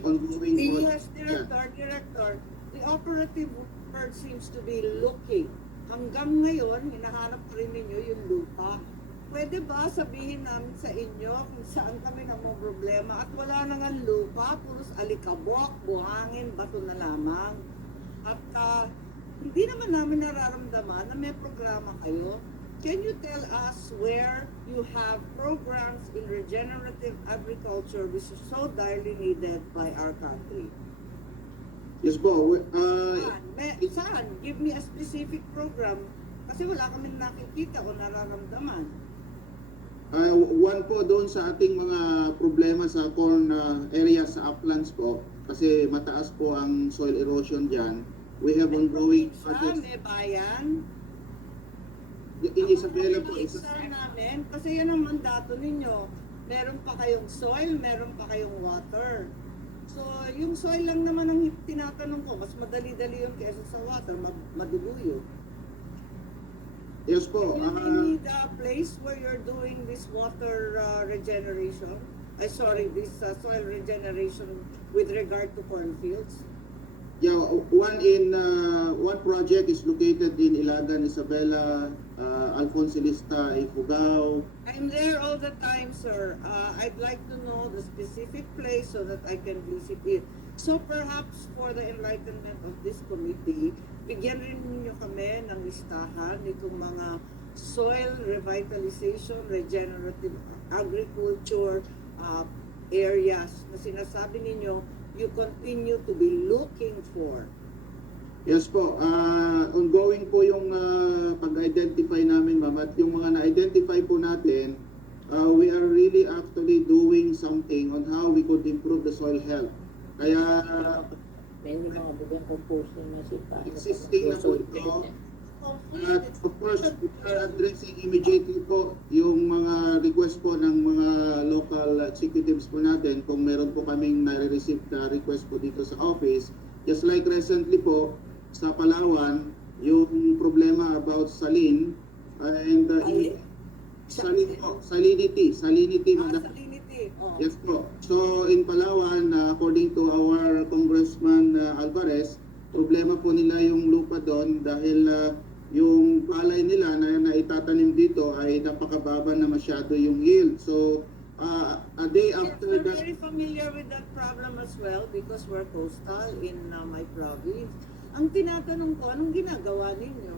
ongoing... Yes, Director, the operative word seems to be looking. Hanggang ngayon, hinahanap rin ninyo yung lupa. Pwede ba sabihin namin sa inyo kung saan kami problema at wala na nga lupa, puros alikabok, buhangin, bato na lamang. At hindi naman namin nararamdaman na may programa kayo. Can you tell us where you have programs in regenerative agriculture which is so direly needed by our country? Yes po. Saan? Give me a specific program kasi wala kami nakikita o nararamdaman. One po doon sa ating mga problema sa corn area sa uplands po kasi mataas po ang soil erosion dyan. We have ongoing projects. May bayan. In Isabela po. Namin, kasi yan ang mandato ninyo. Meron pa kayong soil, meron pa kayong water. So, yung soil lang naman ang tinatanong ko, mas madali-dali yung kesa sa water, maduguyo. Yes po. You need a place where you're doing this water regeneration. This soil regeneration with regard to cornfields. Yeah, one project is located in Ilagan, Isabela, Alfonsilista, Ifugao. I'm there all the time, sir. I'd like to know the specific place so that I can visit it. So perhaps for the enlightenment of this committee, bigyan rin ninyo kami ng listahan nitong mga soil revitalization, regenerative agriculture areas na sinasabi ninyo you continue to be looking for. Yes po, ongoing po yung pag-identify namin, ma'am, at yung mga na-identify po natin, we are really actually doing something on how we could improve the soil health. Kaya May mga bugang composting na sipa. existing na po ito, at course, we are addressing immediately po yung mga request po ng mga local executives po natin kung meron po kaming nare-receive na request po dito sa office. Just like recently po sa Palawan, yung problema about saline and salinity, madam. Salinity. Oh. Yes po. So in Palawan, according to our Congressman Alvarez, problema po nila yung lupa doon dahil yung palay nila na itatanim dito ay napakababa na masyado yung yield. So a day Yes, after we're that, very familiar with that problem as well because we're coastal in my province. Ang tinatanong ko, anong ginagawa ninyo?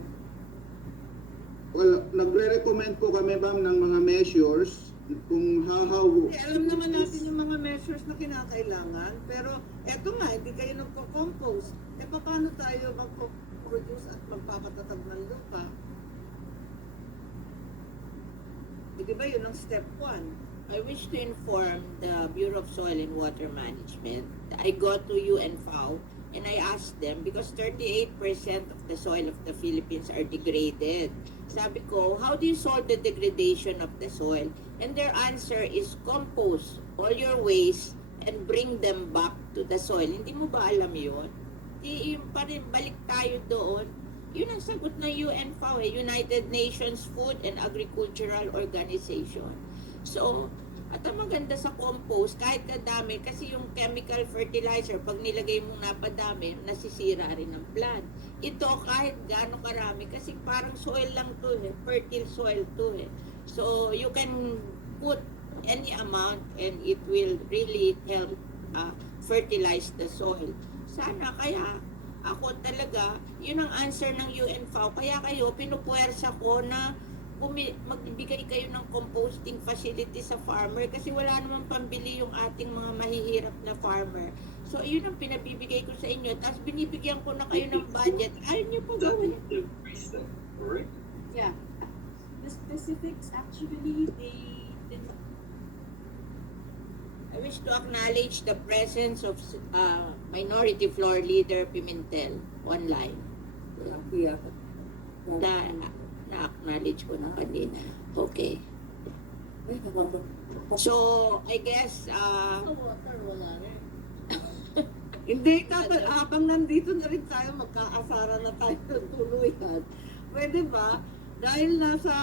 well, nagre-recommend po kami ma'am ng mga measures kung how Kasi alam naman natin yung mga measures na kinakailangan, pero eto nga, hindi kayo nagpo-compose. E paano tayo magpo-produce at magpapatatag ng lupa? E di ba yun ang step 1? I wish to inform the Bureau of Soil and Water Management. I go to UNFAO and I asked them because 38% of the soil of the Philippines are degraded. Sabi ko, how do you solve the degradation of the soil? And their answer is compost all your waste and bring them back to the soil. Hindi mo ba alam yun? Di yun pa rin, balik tayo doon. Yun ang sagot ng UNFAO, United Nations Food and Agricultural Organization. So, at ang maganda sa compost, kahit kadami, kasi yung chemical fertilizer, pag nilagay mong napadami, nasisira rin ang plant. Ito, kahit gaano karami, kasi parang soil lang to fertile soil to So, you can put any amount and it will really help fertilize the soil. Sana, kaya, ako talaga, yun ang answer ng UNFAO. Kaya kayo, pinupuwersa ko na magbibigay kayo ng composting facility sa farmer kasi wala namang pambili yung ating mga mahihirap na farmer. So, yun ang pinabibigay ko sa inyo. Tapos binibigyan ko na kayo ng budget. Ayaw nyo pa gawin. Yeah. The specifics actually they did I wish to acknowledge the presence of Minority Floor Leader Pimentel online. Kaya, Na-acknowledge ko na kanina. Okay. ay, nakaka- So, I guess, water wala rin. Hindi, habang nandito na rin tayo, magkaasara na tayo ng tuluyan. Pwede ba? Dahil nasa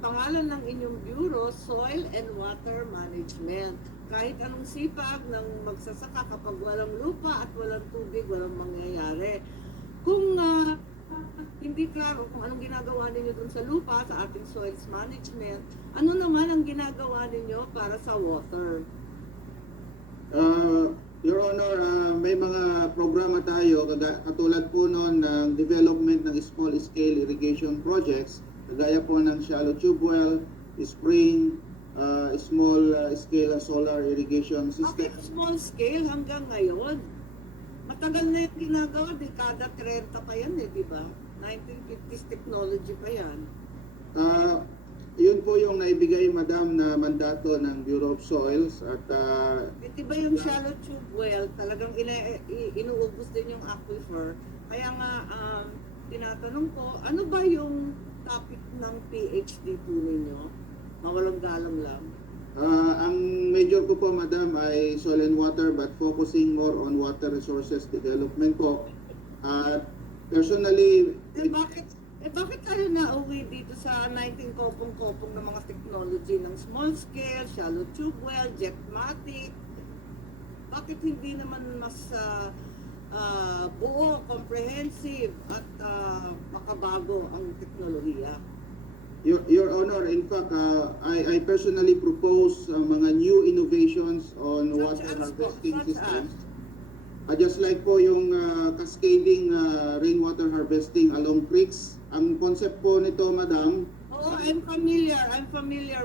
pangalan ng inyong bureau, Soil and Water Management. Kahit anong sipag ng magsasaka kapag walang lupa at walang tubig, walang mangyayari. Kung hindi klaro kung anong ginagawa ninyo dun sa lupa, sa ating soils management, ano naman ang ginagawa ninyo para sa water? Your Honor, may mga programa tayo katulad po noon ng development ng small scale irrigation projects, kagaya po ng shallow tube well, spring, small scale solar irrigation system. Bakit small scale hanggang ngayon? Matagal na yung ginagawa, dekada 30 pa yan di ba? 1950s technology pa yan. Yun po yung naibigay, Madam, na mandato ng Bureau of Soils at Di ba yung shallow tube well, talagang inuubos din yung aquifer. Kaya nga, tinatanong ko, ano ba yung topic ng PhD po ninyo? Mawalang galang lang. ang major ko po, Madam, ay soil and water but focusing more on water resources development po. At personally, Bakit tayo nauwi dito sa 19 kopong-kopong ng mga technology ng small scale, shallow tube well, jetmatic? Bakit hindi naman mas buo, comprehensive at makabago ang teknolohiya? Your Honor, in fact, I personally propose mga new innovations on water harvesting systems. Just like po yung cascading rainwater harvesting along creeks. Ang concept po nito, Madam, Oh, I'm familiar.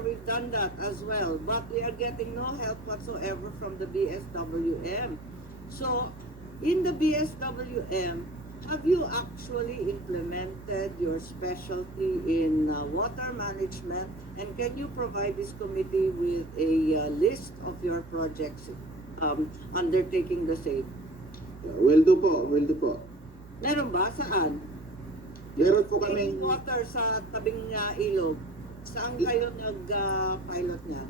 We've done that as well. But we are getting no help whatsoever from the BSWM. So, in the BSWM, have you actually implemented your specialty in water management? And can you provide this committee with a list of your projects undertaking the same? will do po. Meron ba? Saan? Meron po Drinking kaming, water sa tabing ilog. Saan kayo nag-pilot niya?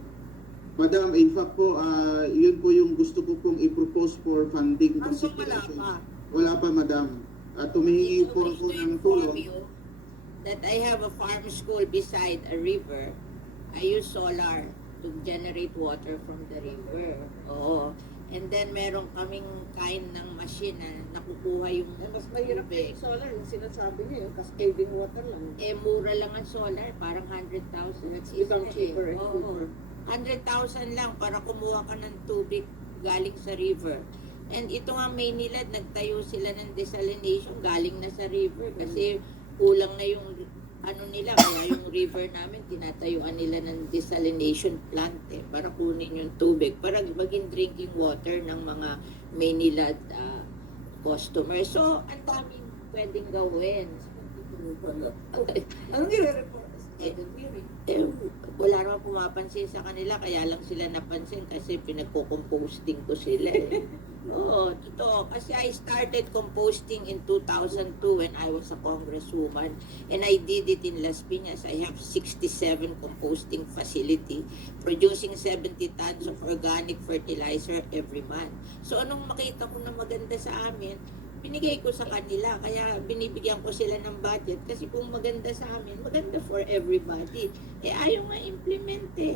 Madam, in fact po, yun po yung gusto ko pong i-propose for funding So wala consideration. pa. Wala pa, Madam. Tumihingi If I po wish ako to ng inform tulong. you that I have a farm school beside a river, I use solar to generate water from the river. Oo. And then meron kaming kind ng machine na nakukuha yung Mas mahirap tubig. yung solar. Yung sinasabi niyo, yung cascading water lang. Mura lang ang solar, parang 100,000. It's become Isa cheaper and Oo. cheaper. 100,000 lang para kumuha ka ng tubig galing sa river. And ito nga Maynilad, nagtayo sila ng desalination galing na sa river kasi kulang na yung ano nila, kaya yung river namin tinatayuan nila ng desalination plant para kunin yung tubig para maging drinking water ng mga Maynilad customers. So, ang daming pwedeng gawin. Anong nire-report? Wala naman pumapansin sa kanila, kaya lang sila napansin kasi pinagko-composting ko sila eh. Oo, totoo. Kasi I started composting in 2002 when I was a congresswoman and I did it in Las Piñas. I have 67 composting facility producing 70 tons of organic fertilizer every month. So anong makita ko na maganda sa amin, binigay ko sa kanila, kaya binibigyan ko sila ng budget kasi kung maganda sa amin, maganda for everybody. Ayaw nga implement eh.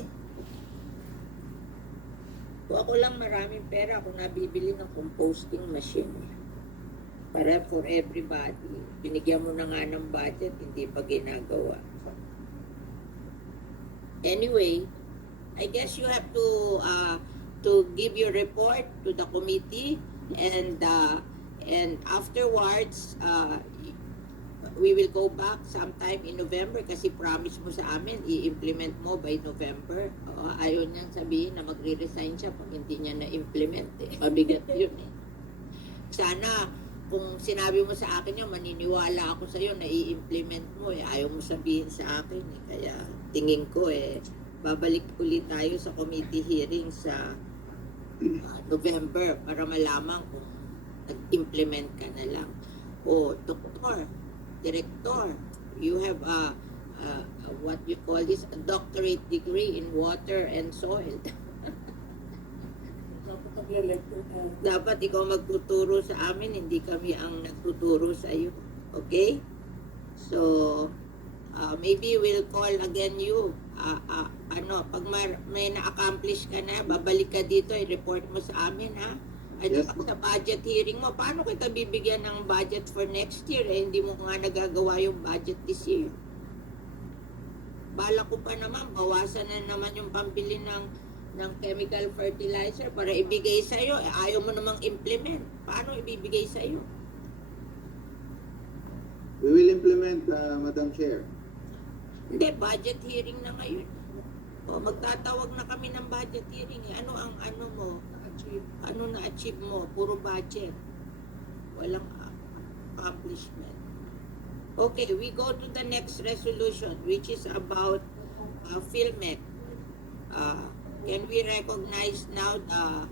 Kung ako lang maraming pera kung nabibili ng composting machine para for everybody. Binigyan mo na nga ng budget, hindi pa ginagawa. Anyway, I guess you have to give your report to the committee and afterwards we will go back sometime in November kasi promise mo sa amin i-implement mo by November. Ayaw niyang sabihin na magre-resign siya pag hindi niya na-implement Mabigat yun eh. Sana kung sinabi mo sa akin yun, maniniwala ako sa iyo na i-implement mo ayaw mo sabihin sa akin Kaya tingin ko babalik ulit tayo sa committee hearing sa November para malaman kung nag-implement ka na lang. Doktor, Director, you have what you call this, a doctorate degree in water and soil. Dapat ikaw magtuturo sa amin, hindi kami ang nagtuturo sa iyo. Okay? So, maybe we'll call again you. Pag may na-accomplish ka na, babalik ka dito, i-report mo sa amin, ha? Yes. Sa budget hearing mo, paano kita bibigyan ng budget for next year? Hindi mo nga nagagawa yung budget this year. Bala ko pa naman, bawasan na naman yung pambili ng chemical fertilizer para ibigay sa'yo. Ayaw mo namang implement. Paano ibibigay sa'yo? We will implement, Madam Chair. Hindi, budget hearing na ngayon. Magtatawag na kami ng budget hearing. Ano ang ano mo? Ano na-achieve mo? Puro budget. Walang accomplishment. Okay, we go to the next resolution, which is about Filmec. Can we recognize now the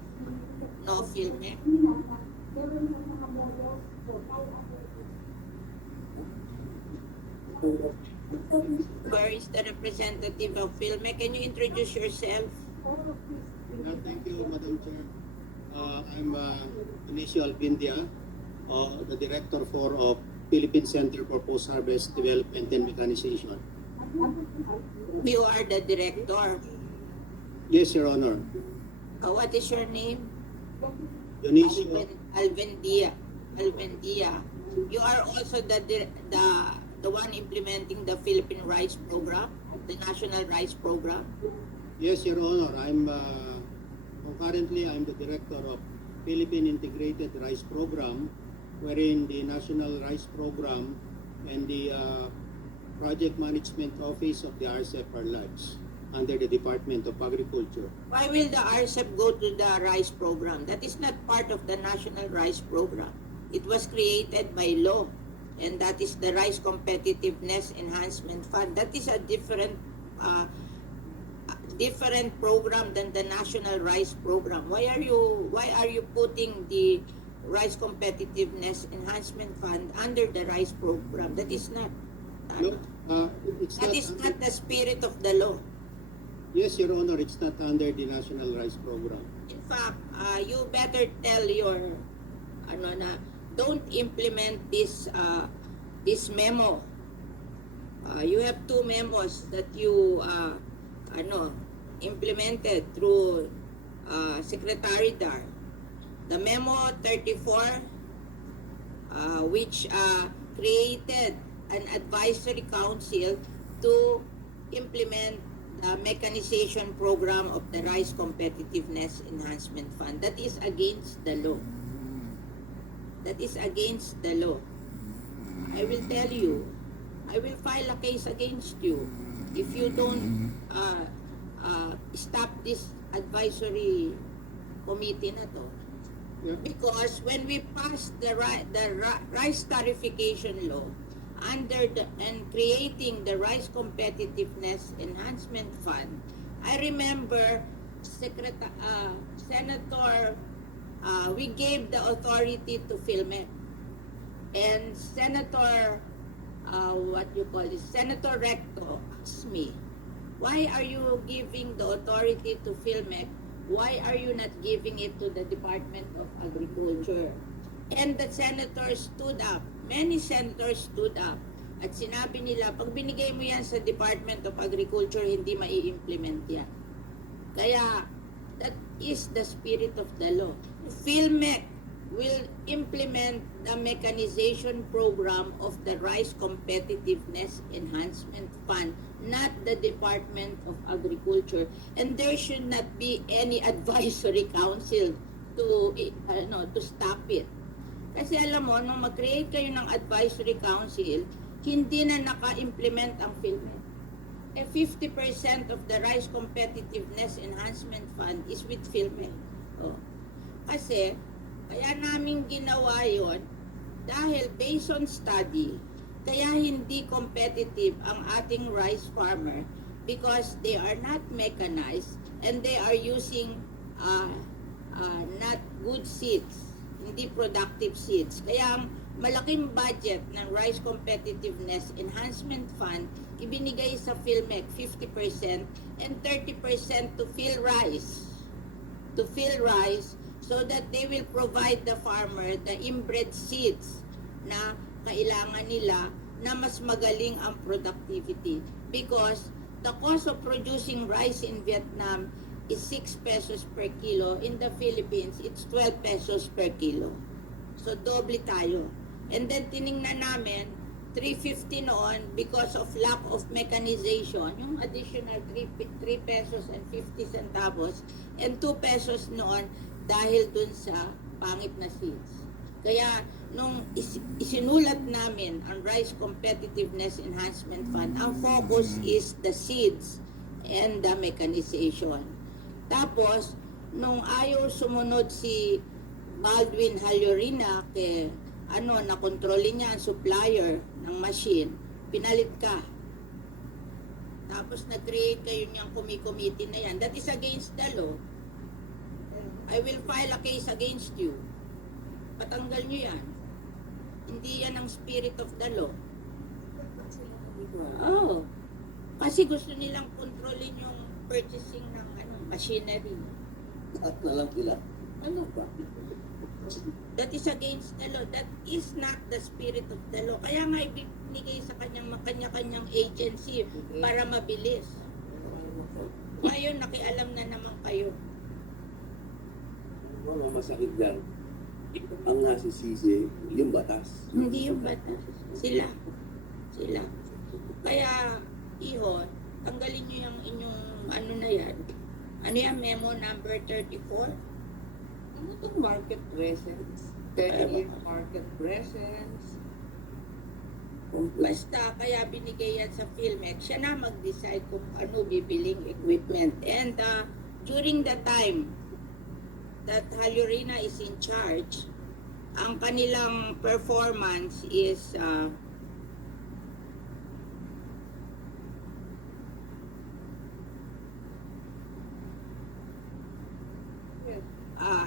no Filmec? Where is the representative of Filmec? Can you introduce yourself? Thank you, Madam Chair. I'm Initial Bindia, the Director for Philippine Center for Post-Harvest Development and Mechanization. You are the director. Yes, Your Honor. What is your name? Dionisio, Alvin Dia. You are also the one implementing the Philippine Rice Program, the National Rice Program. yes, Your Honor. Currently, I'm the Director of Philippine Integrated Rice Program, wherein the National Rice Program and the Project Management Office of the RCEP are lives under the Department of Agriculture. Why will the RCEP go to the rice program? That is not part of the National Rice Program. It was created by law, and that is the Rice Competitiveness Enhancement Fund. That is a different program than the National Rice Program. Why are you putting the Rice Competitiveness Enhancement Fund under the rice program. That is not No, it's that not. is not the spirit of the law. Yes, Your Honor, it's not under the National Rice Program. In fact, you better tell your ano na don't implement this memo. You have two memos that you implemented through Secretary Dar. The memo 34 which created an advisory council to implement the mechanization program of the Rice Competitiveness Enhancement Fund. That is against the law. That is against the law. I will tell you, I will file a case against you if you don't stop this advisory committee na to. Yeah. Because when we passed the rice tariffication law under and creating the Rice Competitiveness Enhancement Fund, I remember Senator, we gave the authority to film it, and Senator, Senator Recto asked me, why are you giving the authority to film it? Why are you not giving it to the Department of Agriculture? And the senators stood up. Many senators stood up. At sinabi nila, pag binigay mo yan sa Department of Agriculture, hindi mai-implement yan. Kaya, that is the spirit of the law. PhilMec will implement the mechanization program of the Rice Competitiveness Enhancement Fund, not the Department of Agriculture. And there should not be any advisory council to stop it. Kasi alam mo, nung mag-create kayo ng advisory council, hindi na naka-implement ang PhilMec. 50% of the Rice Competitiveness Enhancement Fund is with PhilMec. Oh. Kasi, kaya namin ginawa yon dahil based on study, kaya hindi competitive ang ating rice farmer because they are not mechanized and they are using not good seeds, hindi productive seeds. Kaya ang malaking budget ng Rice Competitiveness Enhancement Fund ibinigay sa PhilMec 50% and 30% to PhilRice. So that they will provide the farmer the inbred seeds na kailangan nila na mas magaling ang productivity. Because the cost of producing rice in Vietnam is 6 pesos per kilo. In the Philippines, it's 12 pesos per kilo. So doble tayo. And then tiningnan namin, 350 noon because of lack of mechanization, yung additional 3 pesos and 50 centavos, and 2 pesos noon dahil dun sa pangit na seeds. Kaya nung isinulat namin ang Rice Competitiveness Enhancement Fund, ang focus is the seeds and the mechanization. Tapos, nung ayaw sumunod si Baldwin Halyorina kay nakontrolin niya ang supplier ng machine, pinalit ka. Tapos nag-create kayo niyang committee na yan. That is against the law. I will file a case against you. Patanggal niyo yan. Hindi yan ang spirit of the law. Oh. Kasi gusto nilang kontrolin yung purchasing ng machinery. At na lang sila. Ano ba? That is against the law. That is not the spirit of the law. Kaya nga ibinigay sa kanya-kanyang agency para mabilis. Ngayon, nakialam na naman kayo. Mga masakit dyan. Ang nasisisi, yung batas. Hindi yung batas. Sila. Kaya, iho, tanggalin nyo yung inyong na yan. Ano yan, memo number 34? Ano itong market presence? 10-year market presence? Basta, kaya binigay yan sa PhilMec. Siya na mag-decide kung ano bibiling equipment. And during the time that Halyorina is in charge, ang kanilang performance is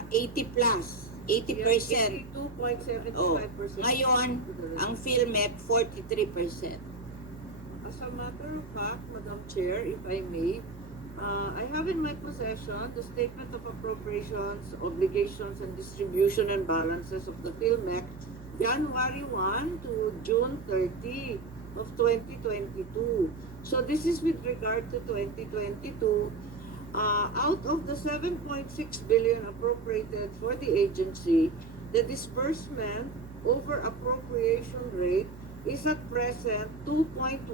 80 plus. 80%. 82.75%. Ngayon, ang PhilMec, 43%. As a matter of fact, Madam Chair, if I may, I have in my possession the Statement of Appropriations, Obligations, and Distribution and Balances of the PhilMec, January 1 to June 30 of 2022. So this is with regard to 2022. Out of the 7.6 billion appropriated for the agency, the disbursement over appropriation rate is at present 2.1%,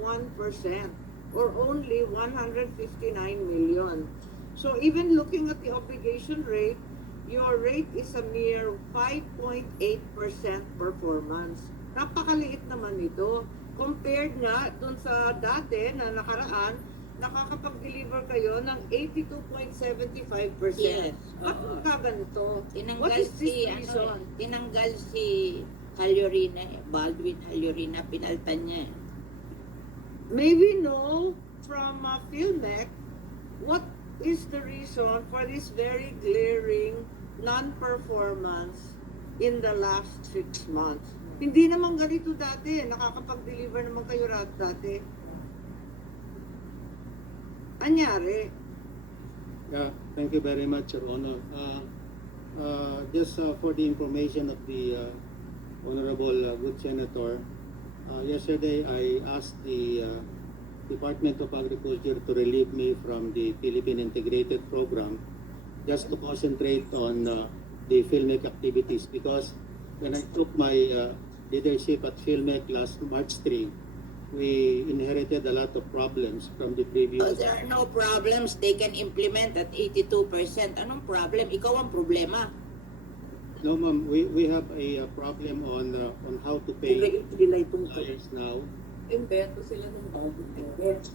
or only 159 million. So even looking at the obligation rate, your rate is a mere 5.8% performance. Napakaliit naman ito. Compared nga dun sa dati na nakaraan, nakakapag-deliver kayo ng 82.75%. Yes. At Oo. magkaganito. What Tinanggal is this si, reason? tinanggal si Halyurina, Baldwin Halyurina, pinaltan niya. May we know from PhilMec what is the reason for this very glaring non-performance in the last 6 months? Hindi naman ganito dati. Nakakapag-deliver naman kayo dati. Anyari? Yeah, thank you very much, Your Honor. Just for the information of the Honorable Good Senator, yesterday I asked the Department of Agriculture to relieve me from the Philippine Integrated Program just to concentrate on the PhilMec activities, because when I took my leadership at PhilMec last March 3, we inherited a lot of problems from the previous. There are no problems. They can implement at 82%. Anong problem? Ikaw ang problema. No, ma'am, we have a problem on how to pay suppliers now. Invento sila ng bago.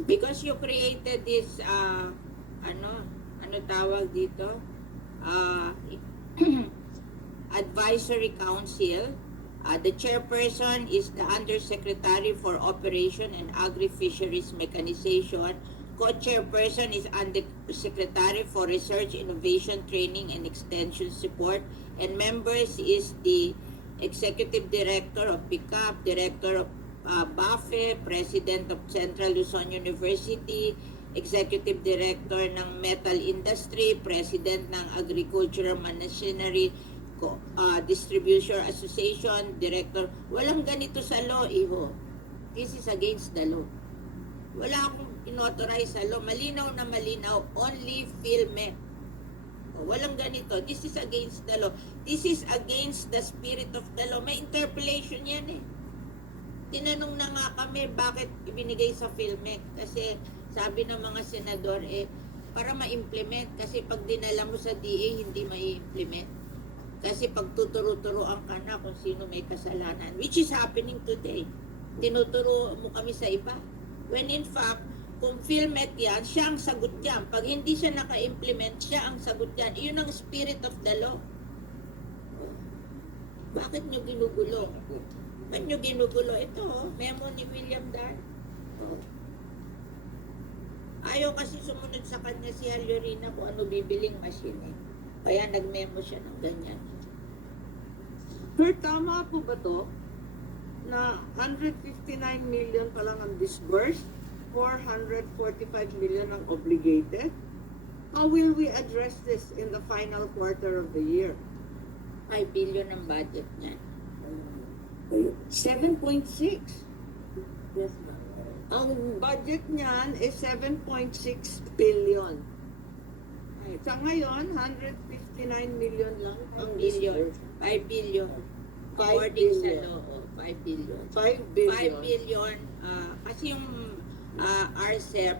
Because you created this, ano tawag dito? Advisory Council. The chairperson is the Undersecretary for Operation and Agri-Fisheries Mechanization. Co-chairperson is Undersecretary for Research, Innovation, Training, and Extension Support. And members is the Executive Director of PICAP, Director of BAFE, President of Central Luzon University, Executive Director ng Metal Industry, President ng Agricultural Machinery Distribution Association, Director. Walang ganito sa law, iho. This is against the law. Wala akong inauthorize sa law. Malinaw na malinaw. Only PhilMec. Walang ganito. This is against the law. This is against the spirit of the law. May interpolation yan eh. Tinanong na nga kami bakit ibinigay sa PhilMec. Kasi sabi ng mga senador para ma-implement. Kasi pag dinala mo sa DA, hindi ma-implement. Kasi pag tuturo-turoan ka na kung sino may kasalanan, which is happening today. Tinuturo mo kami sa iba. When in fact, kung PhilMec yan, siya ang sagot yan. Pag hindi siya naka-implement, siya ang sagot yan. Iyon ang spirit of the law. Bakit nyo ginugulo? Bakit nyo ginugulo? Ito, memo ni William Dan. Ayaw kasi sumunod sa kanya si Halyurina kung ano bibiling machine eh. Kaya nag-memo siya ng ganyan. Sir, tama po ba to na 159 million pa lang ang disbursed, 445 million ang obligated? How will we address this in the final quarter of the year? 5 billion ang budget niya. 7.6. Yes, ma'am. Ang budget niyan is 7.6 billion. Sa ngayon, 159 million lang ang Billion. 5 billion. According sa law, 5 billion. 5 billion. 5 billion. Kasi yung RCEP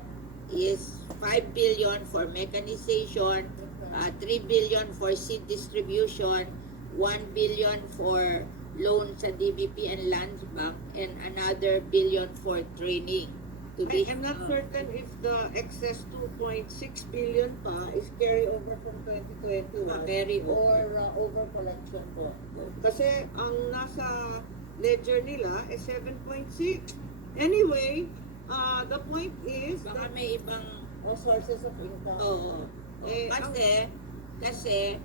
is 5 billion for mechanization, 3 billion for seed distribution, 1 billion for loan sa DBP and Land Bank, and another billion for training. I'm not certain if the excess 2.6 billion pa is carry over from 2021 Carry over. or over collection po. Kasi ang nasa ledger nila is 7.6. Anyway, the point is Baka that may ibang sources of income. Oo. Eh, Kasi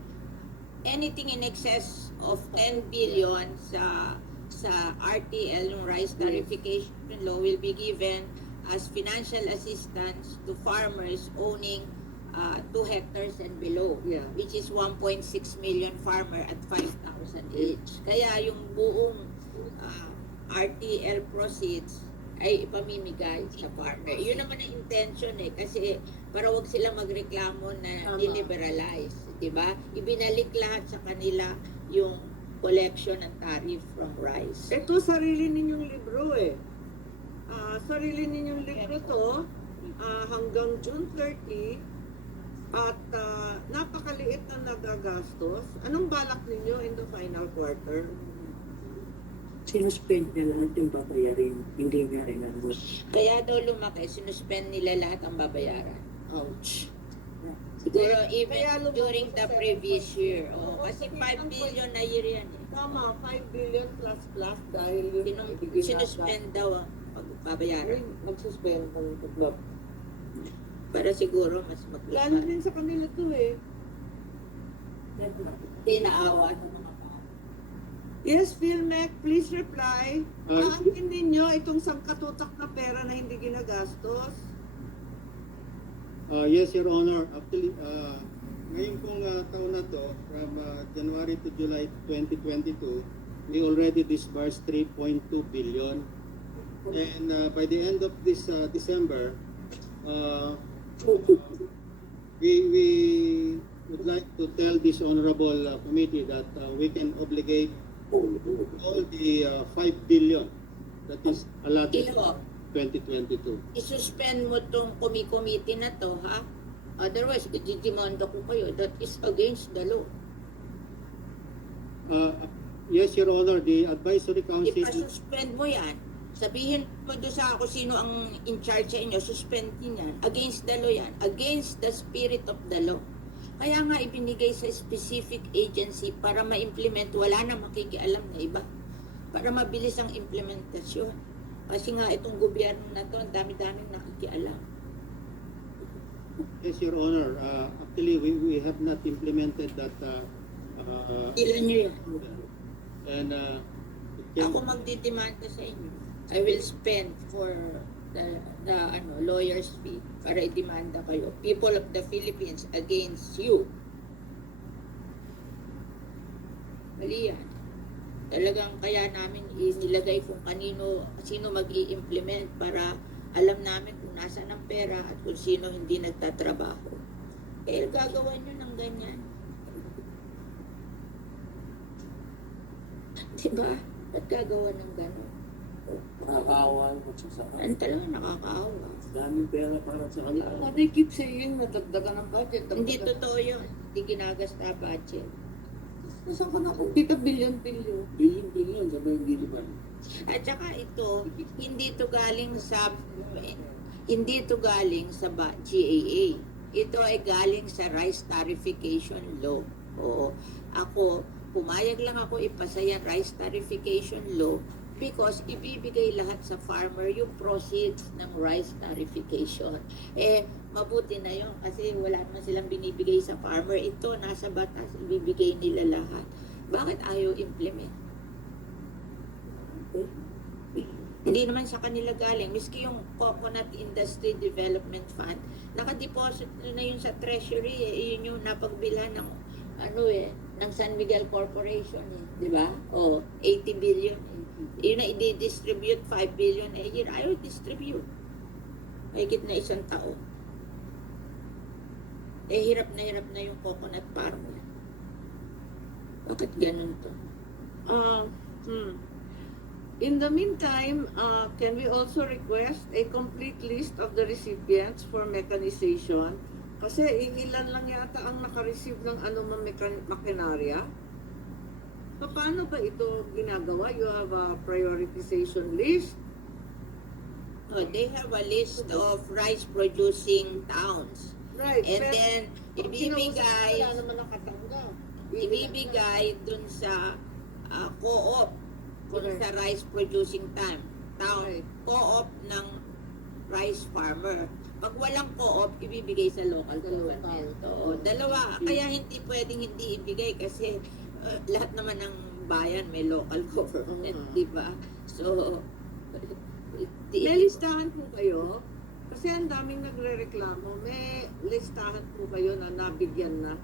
anything in excess of 10 billion sa RTL, yung rice tarification law, will be given as financial assistance to farmers owning 2 hectares and below, Yeah. which is 1.6 million farmer at 5,000 each. Kaya yung buong RTL proceeds ay ipamimigay sa farmer. Yun naman ang intention kasi para wag sila magreklamo na Tama. deliberalize, di ba? Ibinalik lahat sa kanila yung collection ng tariff from rice. Ito sarili ninyong libro sarili ninyong libro to hanggang June 30 at napakaliit na nagagastos. Anong balak ninyo in the final quarter? Sinuspend niya lahat yung babayarin. Hindi nga rin ano. Kaya daw lumaki, sinuspend nila lahat ang babayaran. Ouch. Siguro even Kaya lumaki during sa the 7. previous year. Oo, Kasi kasi 5 ang billion na year yan. Tama, 5 billion plus dahil yung Sinuspend daw ang pagbabayaran. mag-suspend ng paglab. Para siguro mas Lalo maglalo. din sa kanila to Tinaawa ng mga tao. Yes, Philmec, please reply. Ah, Aangkin ninyo itong sangkatutak na pera na hindi ginagastos. Yes, Your Honor. Actually, ngayon pong taon na to, from January to July 2022, we already disbursed 3.2 billion. And by the end of this December, we would like to tell this honorable committee that we can obligate all the 5 billion that is allotted Iyo, 2022. isuspend mo tong committee na to, ha? Otherwise, ididimanda ko kayo. That is against the law. Yes, Your Honor, the advisory council. Ipasuspend mo yan. Sabihin mo doon sa ako sino ang in charge sa inyo, suspendin yan. Against the law yan. Against the spirit of the law. Kaya nga ibinigay sa specific agency para ma-implement, wala na makikialam na iba. Para mabilis ang implementasyon. Kasi nga itong gobyerno na to, ang dami-daming nakikialam. Yes, Your Honor. Actually, we have not implemented that. Ilan nyo yan? And Ako magdidemanda sa inyo. I will spend for the lawyer's fee para idemanda kayo. People of the Philippines against you. Mali yan. Talagang kaya namin inilagay kung sino mag-i-implement para alam namin kung nasaan ang pera at kung sino hindi nagtatrabaho. Eh, gagawa nyo ng ganyan. Diba? Ba't gagawa ng gano'n? Nakakaawa ko sa Ang talaga nakakaawa. daming pera para sa kanila. They keep saying nadagdagan ng budget. Hindi totoo yun. Hindi ginagasta budget. Saan ka nakukita billion? Billion sa mga gilipan. At saka ito, hindi to galing sa GAA. Ito ay galing sa rice tarification law. Oo. Pumayag lang ako ipasa yung rice tarification law because ibibigay lahat sa farmer yung proceeds ng rice tarification. Mabuti na yun kasi wala naman silang binibigay sa farmer. Ito, nasa batas, ibibigay nila lahat. Bakit ayaw implement? Hindi naman sa kanila galing. Miski yung Coconut Industry Development Fund, nakadeposit na yun sa treasury. Yun yung napagbilhan ng ng San Miguel Corporation, di ba? 80 billion. Yun na i-distribute 5 billion a year. Ayaw distribute. Mahigit na isang taon. Hirap na yung coconut farmer. Bakit ganun to? In the meantime, can we also request a complete list of the recipients for mechanization? Kasi ilan lang yata ang naka-receive ng anumang makinarya. Paano ba ito ginagawa? You have a prioritization list? They have a list of rice-producing towns. Right. And pero then, pag kinausap, ibibigay wala naman nakatanggap. dun sa co-op, dun Correct. sa rice producing town, Right. co-op ng rice farmer. Pag walang co-op, ibibigay sa local government. Oo, dalawa. Kaya hindi pwedeng hindi ibigay kasi lahat naman ng bayan may local government, di ba? So, May listahan po kayo? Kasi ang daming nagre-reklamo. May listahan po kayo na nabigyan na.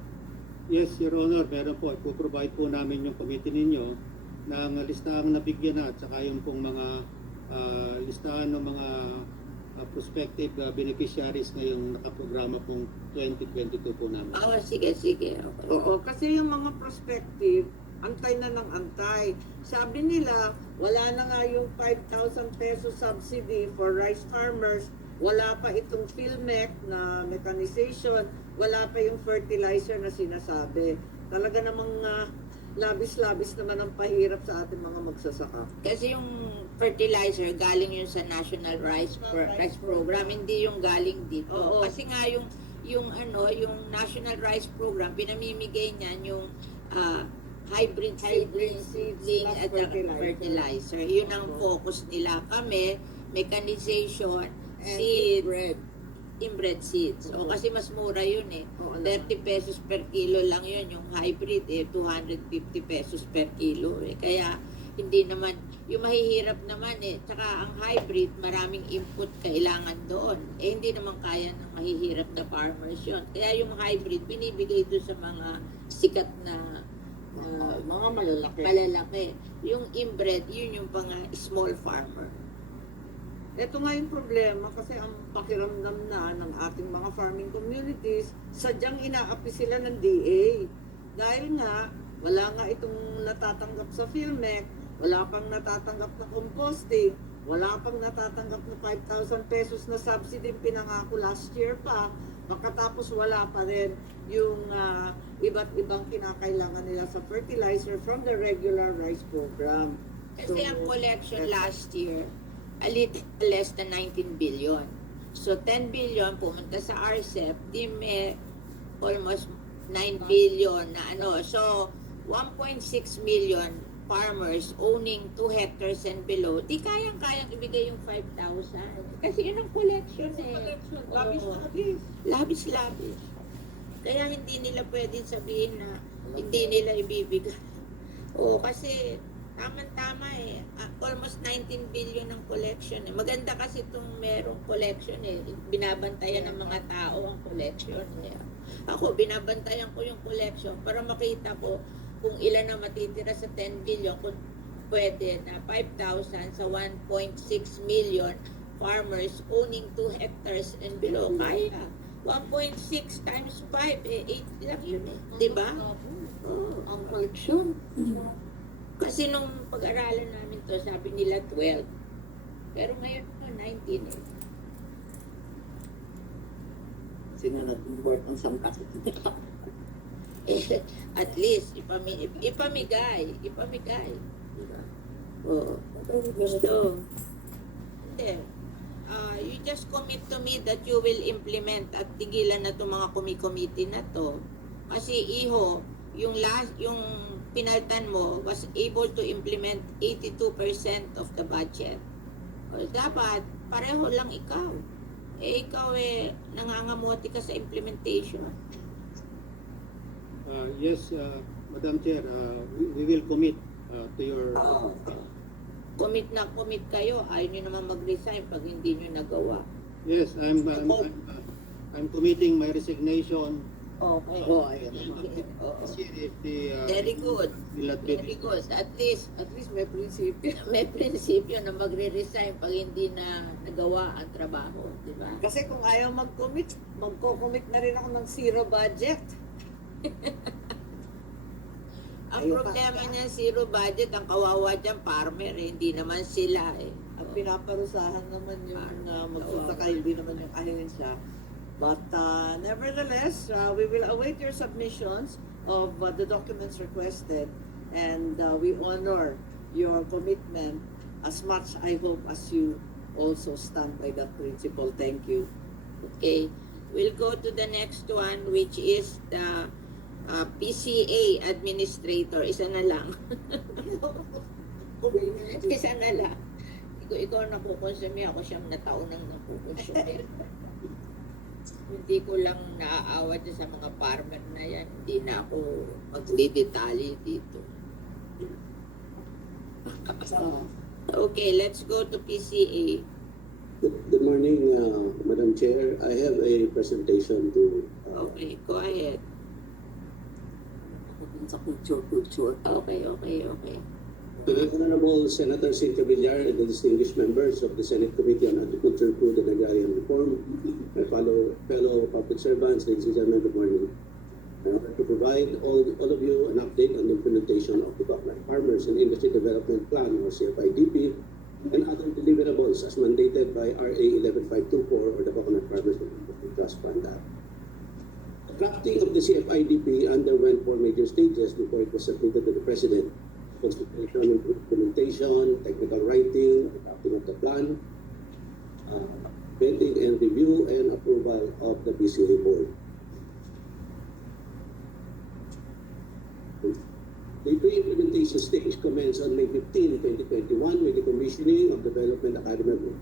Yes, Your Honor, meron po. Ipoprovide po namin yung committee ninyo ng listahang nabigyan na at saka yung pong mga listahan ng mga prospective beneficiaries ngayong nakaprograma pong 2022 po namin. sige. Okay. Oo, kasi yung mga prospective, antay na ng antay. Sabi nila, wala na nga yung 5,000 pesos subsidy for rice farmers, wala pa itong PhilMec na mechanization, wala pa yung fertilizer na sinasabi. Talaga namang labis-labis naman ang pahirap sa ating mga magsasaka. Kasi yung fertilizer galing yun sa National Rice Program, hindi yung galing dito. Oo. Kasi nga yung National Rice Program, pinamimigay niyan yung hybrid Hybrid seedling seeds, at not fertilizer. Yun ang focus nila. Kami, mechanization, And seed, bread. inbred seeds. O kasi mas mura yun eh. Oo, 30 pesos per kilo lang yun. Yung hybrid 250 pesos per kilo eh. Kaya hindi naman, yung mahihirap naman eh. Tsaka ang hybrid, maraming input kailangan doon. Hindi naman kaya ng mahihirap na farmers yun. Kaya yung hybrid, binibigay doon sa mga sikat na Mga malalaki. malalaki. Yung inbred, yun yung pang small farmer. Ito nga yung problema kasi ang pakiramdam na ng ating mga farming communities, sadyang inaapi sila ng DA. Dahil nga, wala nga itong natatanggap sa PhilMec, wala pang natatanggap na composting, wala pang natatanggap na 5,000 pesos na subsidy pinangako last year pa, makatapos wala pa rin yung iba't ibang kinakailangan nila sa fertilizer from the regular rice program. Kasi ang collection last year, a little less than 19 billion. So 10 billion pumunta sa RCEP, di may almost 9 billion na ano. So 1.6 million farmers owning 2 hectares and below, di kayang-kayang ibigay yung 5,000. Kasi yun ang collection eh. Labis-labis. Labis-labis. Kaya hindi nila pwedeng sabihin na hindi nila ibibigay. Oo, kasi tama-tama eh. Almost 19 billion ang collection eh. Maganda kasi itong merong collection eh. Binabantayan ng mga tao ang collection eh. Ako, binabantayan ko yung collection para makita ko kung ilan na matitira sa 10 billion, kung pwede na 5,000 sa 1.6 million farmers owning 2 hectares and below. Kaya, 1.6 times 5, 8 lang yun eh. Diba? Oh, Ang collection. kasi nung pag-aralan namin to, sabi nila 12. Pero ngayon, 19 eh. Sino na board ng sangkat? At least, ipamigay. Diba? Oo. So, hindi. You just commit to me that you will implement at tigilan na itong mga committee na to. Kasi iho, yung pinaltan mo was able to implement 82% of the budget. O, dapat, pareho lang ikaw. Ikaw nangangamote ka sa implementation. Yes, Madam Chair, we will commit to your... Commit kayo. Ayaw nyo naman mag-resign pag hindi nyo nagawa. Yes, I'm committing my resignation. Okay. Ayan. Kasi if the... Very good. will not be- Very good. At least May prinsipyo. may prinsipyo na magre-resign pag hindi na nagawa ang trabaho. Di ba? Kasi kung ayaw mag-commit, magko-commit na rin ako ng zero budget. Ang problema niya, zero budget, ang kawawa dyan, farmer, hindi naman sila eh. At pinaparusahan naman yung magsasaka, hindi naman yung ahensya. But nevertheless, we will await your submissions of the documents requested, and we honor your commitment as much, I hope, as you also stand by that principle. Thank you. Okay. We'll go to the next one, which is the PCA administrator. Isa na lang. Isa na lang. ko ikaw nakukonsumi, ako siyang nataunang nakukonsumi. Hindi ko lang naaawa dyan sa mga farmer na yan. Hindi na ako magdidetali dito. Okay, let's go to PCA. Good morning, Madam Chair. I have a presentation to Okay, go ahead. Ako dun sa culture. Okay. to the Honorable Senator Cynthia Villar and the distinguished members of the Senate Committee on Agriculture, Food and Agrarian Reform, my fellow public servants, ladies and gentlemen, good morning. I want to provide all of you an update on the implementation of the Coconut Farmers and Industry Development Plan, or CFIDP, and other deliverables as mandated by RA 11524, or the Coconut Farmers and Industry Trust Fund Act. The drafting of the CFIDP underwent 4 major stages before it was submitted to the President: consultation, implementation, technical writing, adopting of the plan, vetting and review, and approval of the PCA board. The pre-implementation stage commenced on May 15, 2021 with the commissioning of Development Academy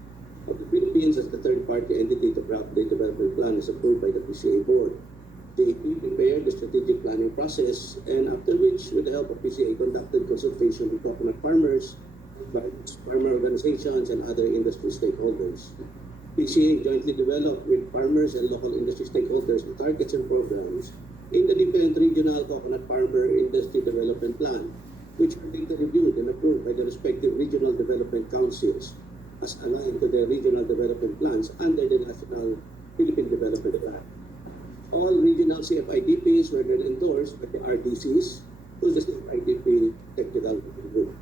of the Philippines as the third-party entity to draft the development plan as approved by the PCA board. The AP prepared the strategic planning process, and after which, with the help of PCA, conducted consultation with coconut farmers, farmer organizations, and other industry stakeholders. PCA jointly developed with farmers and local industry stakeholders the targets and programs in the different regional coconut farmer industry development plan, which were later reviewed and approved by the respective regional development councils as aligned to their regional development plans under the National Philippine Development Plan. All regional CFIDPs were then endorsed by the RDCs to the CFIDP technical review.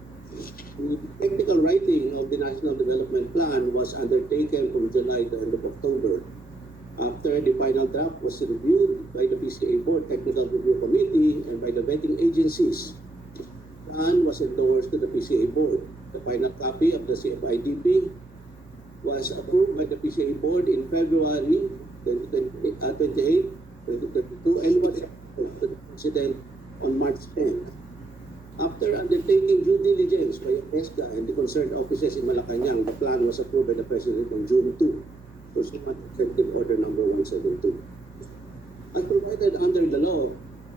The technical writing of the National Development Plan was undertaken from July to end of October. After the final draft was reviewed by the PCA Board Technical Review Committee and by the vetting agencies, the plan was endorsed to the PCA Board. The final copy of the CFIDP was approved by the PCA Board in February 28, 2022, and was approved to the President on March 10. After undertaking due diligence by ESDA and the concerned offices in Malacanang, the plan was approved by the President on June 2, pursuant to Executive Order Number 172. As provided under the law,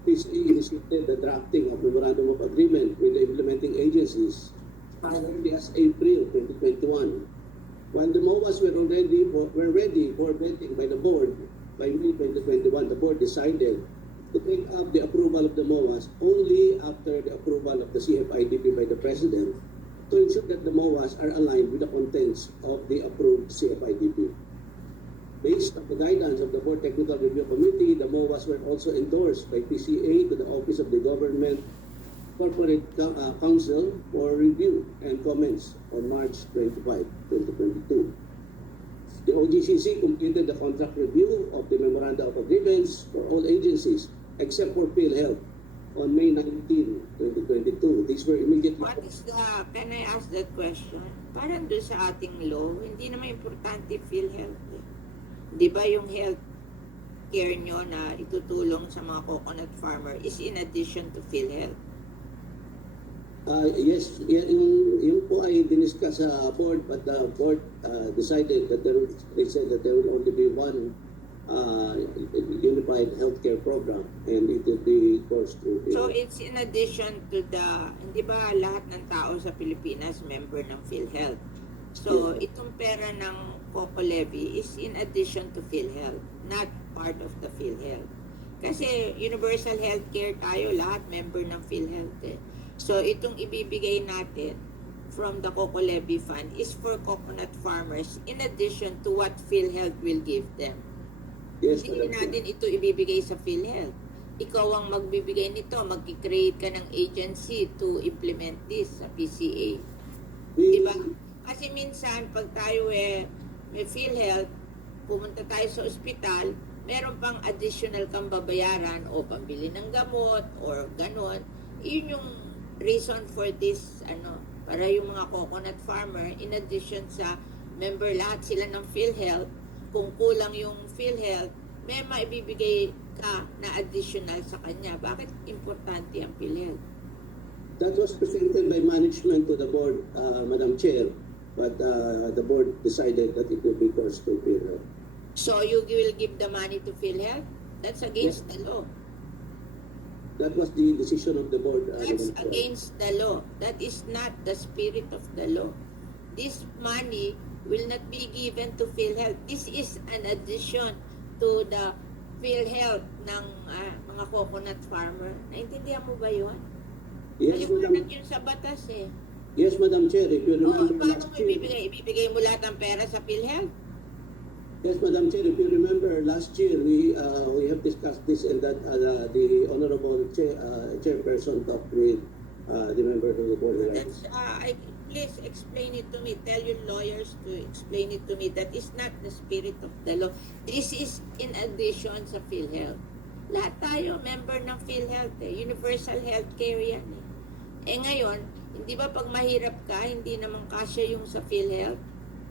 PCA initiated the drafting of Memorandum of Agreement with the implementing agencies as early as April 2021. While the MOAs were ready for vetting by the board by May 2021, the board decided to take up the approval of the MOAs only after the approval of the CFIDP by the President to ensure that the MOAs are aligned with the contents of the approved CFIDP. Based on the guidance of the Board Technical Review Committee, the MOAs were also endorsed by PCA to the Office of the Government Corporate Council for review and comments on March 25, 2022. The OGCC completed the contract review of the Memoranda of Agreements for all agencies except for PhilHealth on May 19, 2022. These were immediately... What is can I ask that question? Parang doon sa ating law, hindi naman importante PhilHealth. Di ba yung health care nyo na itutulong sa mga coconut farmer is in addition to PhilHealth? Yes, yung po ay diniscuss sa board, but the board decided that they said that there will only be one unified healthcare program, and it will be, of course, to So it's in addition to the, hindi ba lahat ng tao sa Pilipinas member ng PhilHealth? So itong pera ng Coco Levy is in addition to PhilHealth, not part of the PhilHealth. Kasi universal healthcare tayo, lahat member ng PhilHealth eh. So itong ibibigay natin from the Coco Levy Fund is for coconut farmers in addition to what PhilHealth will give them. Yes, Hindi natin ito ibibigay sa PhilHealth. Ikaw ang magbibigay nito, mag-create ka ng agency to implement this sa PCA. Diba? Kasi minsan, pag tayo may PhilHealth, pumunta tayo sa ospital, meron pang additional kang babayaran o pambili ng gamot or ganon. Yun yung reason for this, para yung mga coconut farmer, in addition sa member lahat sila ng PhilHealth, kung kulang yung PhilHealth, may maibibigay ka na additional sa kanya. Bakit importante ang PhilHealth? that was presented by management to the board, Madam Chair. but the board decided that it would be cost to PhilHealth. So you will give the money to PhilHealth? That's against the law. That was the decision of the board. That's Madam Chair. against the law. That is not the spirit of the law. This money will not be given to PhilHealth. This is an addition to the PhilHealth ng mga coconut farmer. Naintindihan mo ba yun? Yes, Maliwanag Madam. yun sa batas eh. Yes, Madam Chair. If you Oh, remember paano last mo year. ibibigay? Ibibigay mo lahat ng pera sa PhilHealth? Yes, Madam Chair. If you remember last year, we have discussed this and that the honorable chairperson talked with the members of the board. That's, please explain it to me. Tell your lawyers to explain it to me. That is not the spirit of the law. This is in addition sa PhilHealth. Lahat tayo member ng PhilHealth eh. Universal healthcare yan eh. Eh ngayon, hindi ba pag mahirap ka, hindi naman kasya yung sa PhilHealth?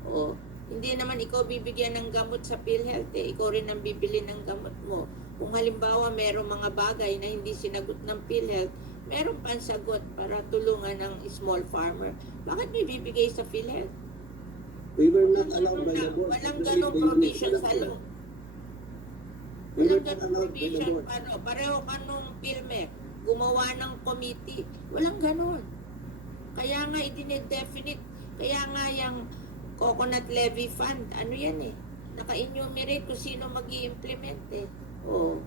O, hindi naman ikaw bibigyan ng gamot sa PhilHealth eh. Ikaw rin ang bibili ng gamot mo. Kung halimbawa merong mga bagay na hindi sinagot ng PhilHealth, meron pang sagot para tulungan ng small farmer. Bakit may bibigay sa PhilHealth? We were not allowed by the board. Walang to ganong create the provision unit, sa Madam law. Chair. We were Walang not ganong allowed by the provision. board. Pareho ka nung PhilMec. Gumawa ng committee. Walang ganon. Kaya nga i-definite. Kaya nga yung coconut levy fund, ano yan eh. Naka-enumerate kung sino mag-i-implement eh. Oo.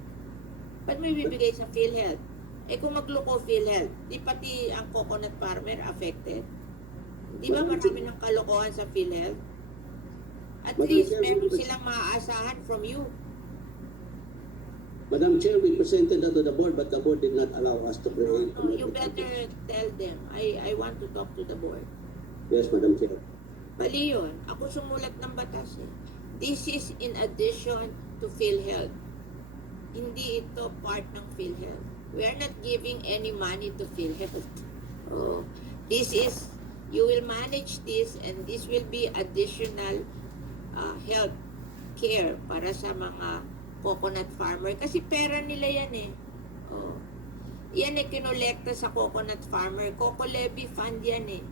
Ba't may bibigay sa PhilHealth? Eh kung magloko PhilHealth, di pati ang coconut farmer affected? Di ba marami ng kalokohan sa PhilHealth? At Madam least Chair, meron we- silang maaasahan from you. Madam Chair, we presented that to the board, but the board did not allow us to create. No, you better tell them. I want to talk to the board. Yes, Madam Chair. Mali yun. Ako sumulat ng batas eh. This is in addition to PhilHealth. Hindi ito part ng PhilHealth. We are not giving any money to PhilHealth. Oh, this is, you will manage this and this will be additional health care para sa mga coconut farmer. Kasi pera nila yan eh. Oh. Yan eh kinolekta sa coconut farmer. Coco levy fund yan eh.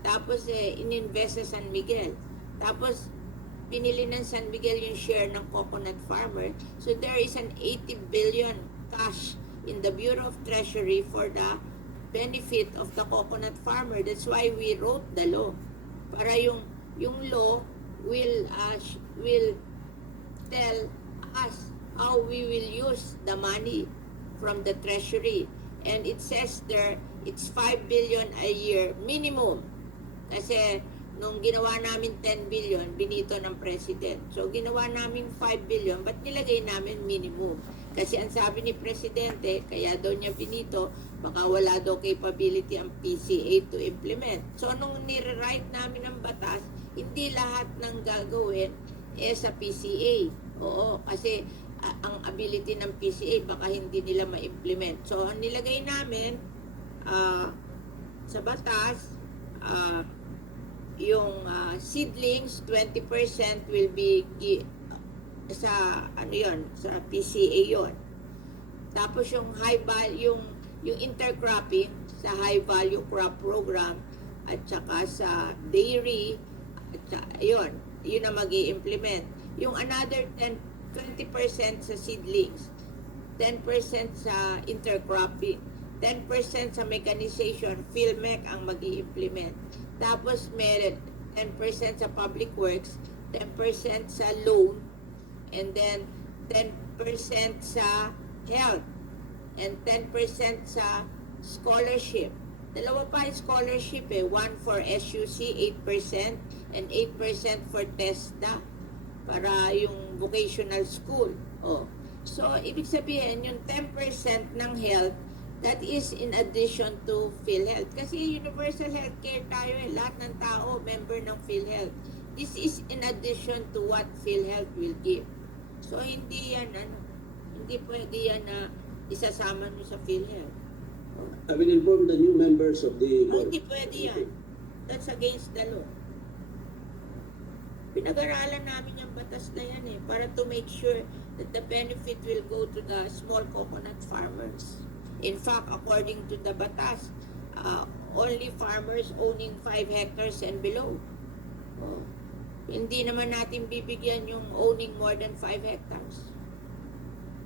Tapos ininvest sa San Miguel. Tapos pinili ng San Miguel yung share ng coconut farmer. So there is an 80 billion cash in the Bureau of Treasury for the benefit of the coconut farmer. That's why we wrote the law. Para yung law will tell us how we will use the money from the treasury. And it says there, it's 5 billion a year minimum. Kasi nung ginawa namin 10 billion, binito ng president. So ginawa namin 5 billion, but nilagay namin minimum. Kasi ang sabi ni presidente, kaya daw niya binito, baka wala daw capability ang PCA to implement. So nung nire-write namin ang batas, hindi lahat ng gagawin sa PCA. Oo, kasi ang ability ng PCA baka hindi nila ma-implement. So ang nilagay namin sa batas, yung seedlings 20% will be sa sa PCA yon. Tapos yung high value yung intercropping sa high value crop program at saka sa dairy at yun na magi-implement. Yung another 20% sa seedlings, 10% sa intercropping, 10% sa mechanization, PhilMec ang magi-implement. Tapos meron 10% sa public works, 10% sa loan, and then 10% sa health, and 10% sa scholarship. Dalawa pa yung scholarship eh. One for SUC, 8%, and 8% for TESDA, para yung vocational school. Oh. So, ibig sabihin, yung 10% ng health, that is in addition to PhilHealth. Kasi universal healthcare tayo eh. Lahat ng tao, member ng PhilHealth. This is in addition to what PhilHealth will give. So, hindi yan, hindi pwede yan na isasama nyo sa PhilHealth. I will inform the new members of the board. Hindi pwede yan. That's against the law. Pinag-aralan namin yung batas na yan eh, para to make sure that the benefit will go to the small coconut farmers. In fact, according to the batas, only farmers owning 5 hectares and below. Oh. Hindi naman natin bibigyan yung owning more than 5 hectares.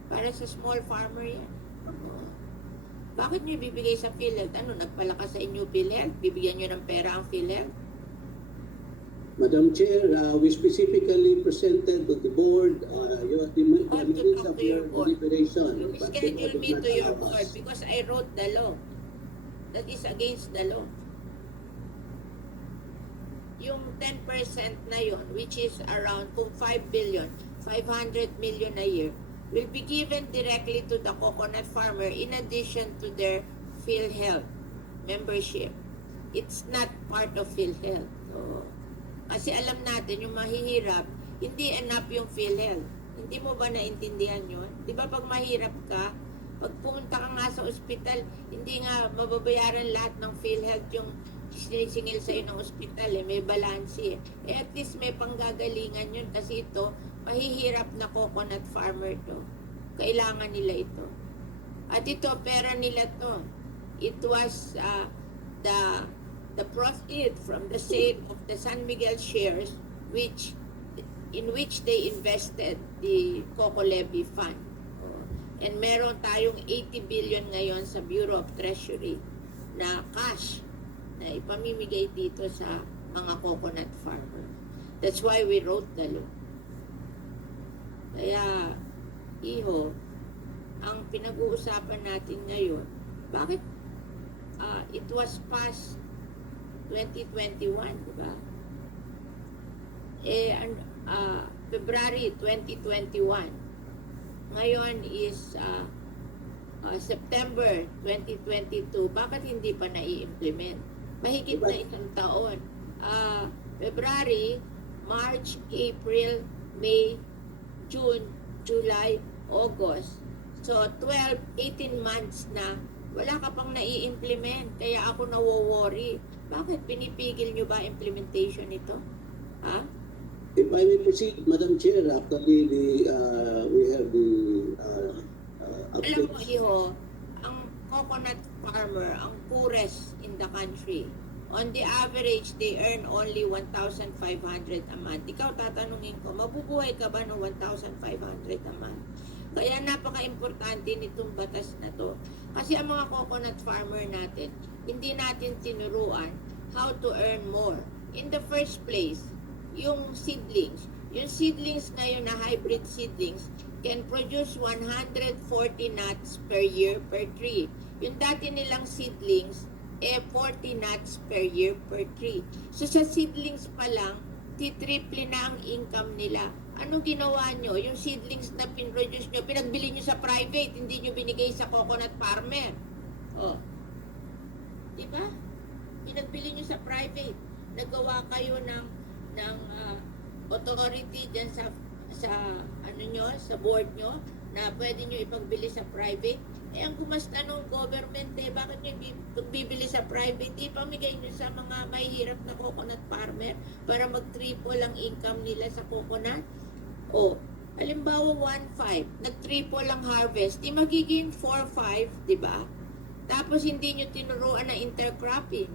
Para sa small farmer yan. Oh. Bakit nyo bibigay sa PhilHealth? Ano, nagpalakas sa inyo PhilHealth? Bibigyan nyo ng pera ang PhilHealth? Madam Chair, we specifically presented to the board the minutes talk of to your your board. deliberation. You but schedule the board me did to not your allow board us. because I wrote the law. That is against the law. Yung 10% na yon, which is around kung 5 billion, 500 million a year, will be given directly to the coconut farmer in addition to their PhilHealth membership. It's not part of PhilHealth. So, kasi alam natin, yung mahihirap, hindi enough yung PhilHealth. Hindi mo ba naintindihan yun? Di ba pag mahirap ka, pag pumunta ka nga sa ospital, hindi nga mababayaran lahat ng PhilHealth yung sinisingil sa'yo ng ospital, may balansi. At least may panggagalingan yun kasi ito, mahihirap na coconut farmer to. Kailangan nila ito. At ito, pera nila to. It was the profit from the sale of the San Miguel shares in which they invested the Coco Levy Fund. And meron tayong 80 billion ngayon sa Bureau of Treasury na cash na ipamimigay dito sa mga coconut farmer. That's why we wrote the law. Kaya, iho, ang pinag-uusapan natin ngayon, bakit it was passed 2021, di ba? February 2021. Ngayon is September 2022. Bakit hindi pa nai-implement? Mahigit na isang taon. February, March, April, May, June, July, August. So, 18 months na wala ka pang nai-implement. Kaya ako nawo-worry. Bakit pinipigil nyo ba implementation nito? Ha? If I may proceed, Madam Chair, actually we have the Alam mo, updates. Iho, ang coconut farmer, ang poorest in the country, on the average, they earn only 1,500 a month. Ikaw tatanungin ko, mabubuhay ka ba ng 1,500 a month? Kaya napaka-importante nitong batas na to. Kasi ang mga coconut farmer natin, hindi natin tinuruan how to earn more. In the first place, yung seedlings ngayon na hybrid seedlings can produce 140 nuts per year per tree. Yung dati nilang seedlings, 40 nuts per year per tree. So sa seedlings pa lang, titriple na ang income nila. Anong ginawa nyo? Yung seedlings na pinroduce nyo, pinagbili nyo sa private, hindi nyo binigay sa coconut farmer. Oh. Diba? Pinagbili nyo sa private. Nagawa kayo ng authority dyan sa ano nyo, sa board nyo, na pwede nyo ipagbili sa private. Ang gumasta ng government, bakit nyo bibili sa private? Ipamigay nyo sa mga mahihirap na coconut farmer para mag-triple ang income nila sa coconut. Halimbawa 1.5, nag-triple ang harvest, di magiging 4.5, di ba? Tapos hindi nyo tinuruan na intercropping.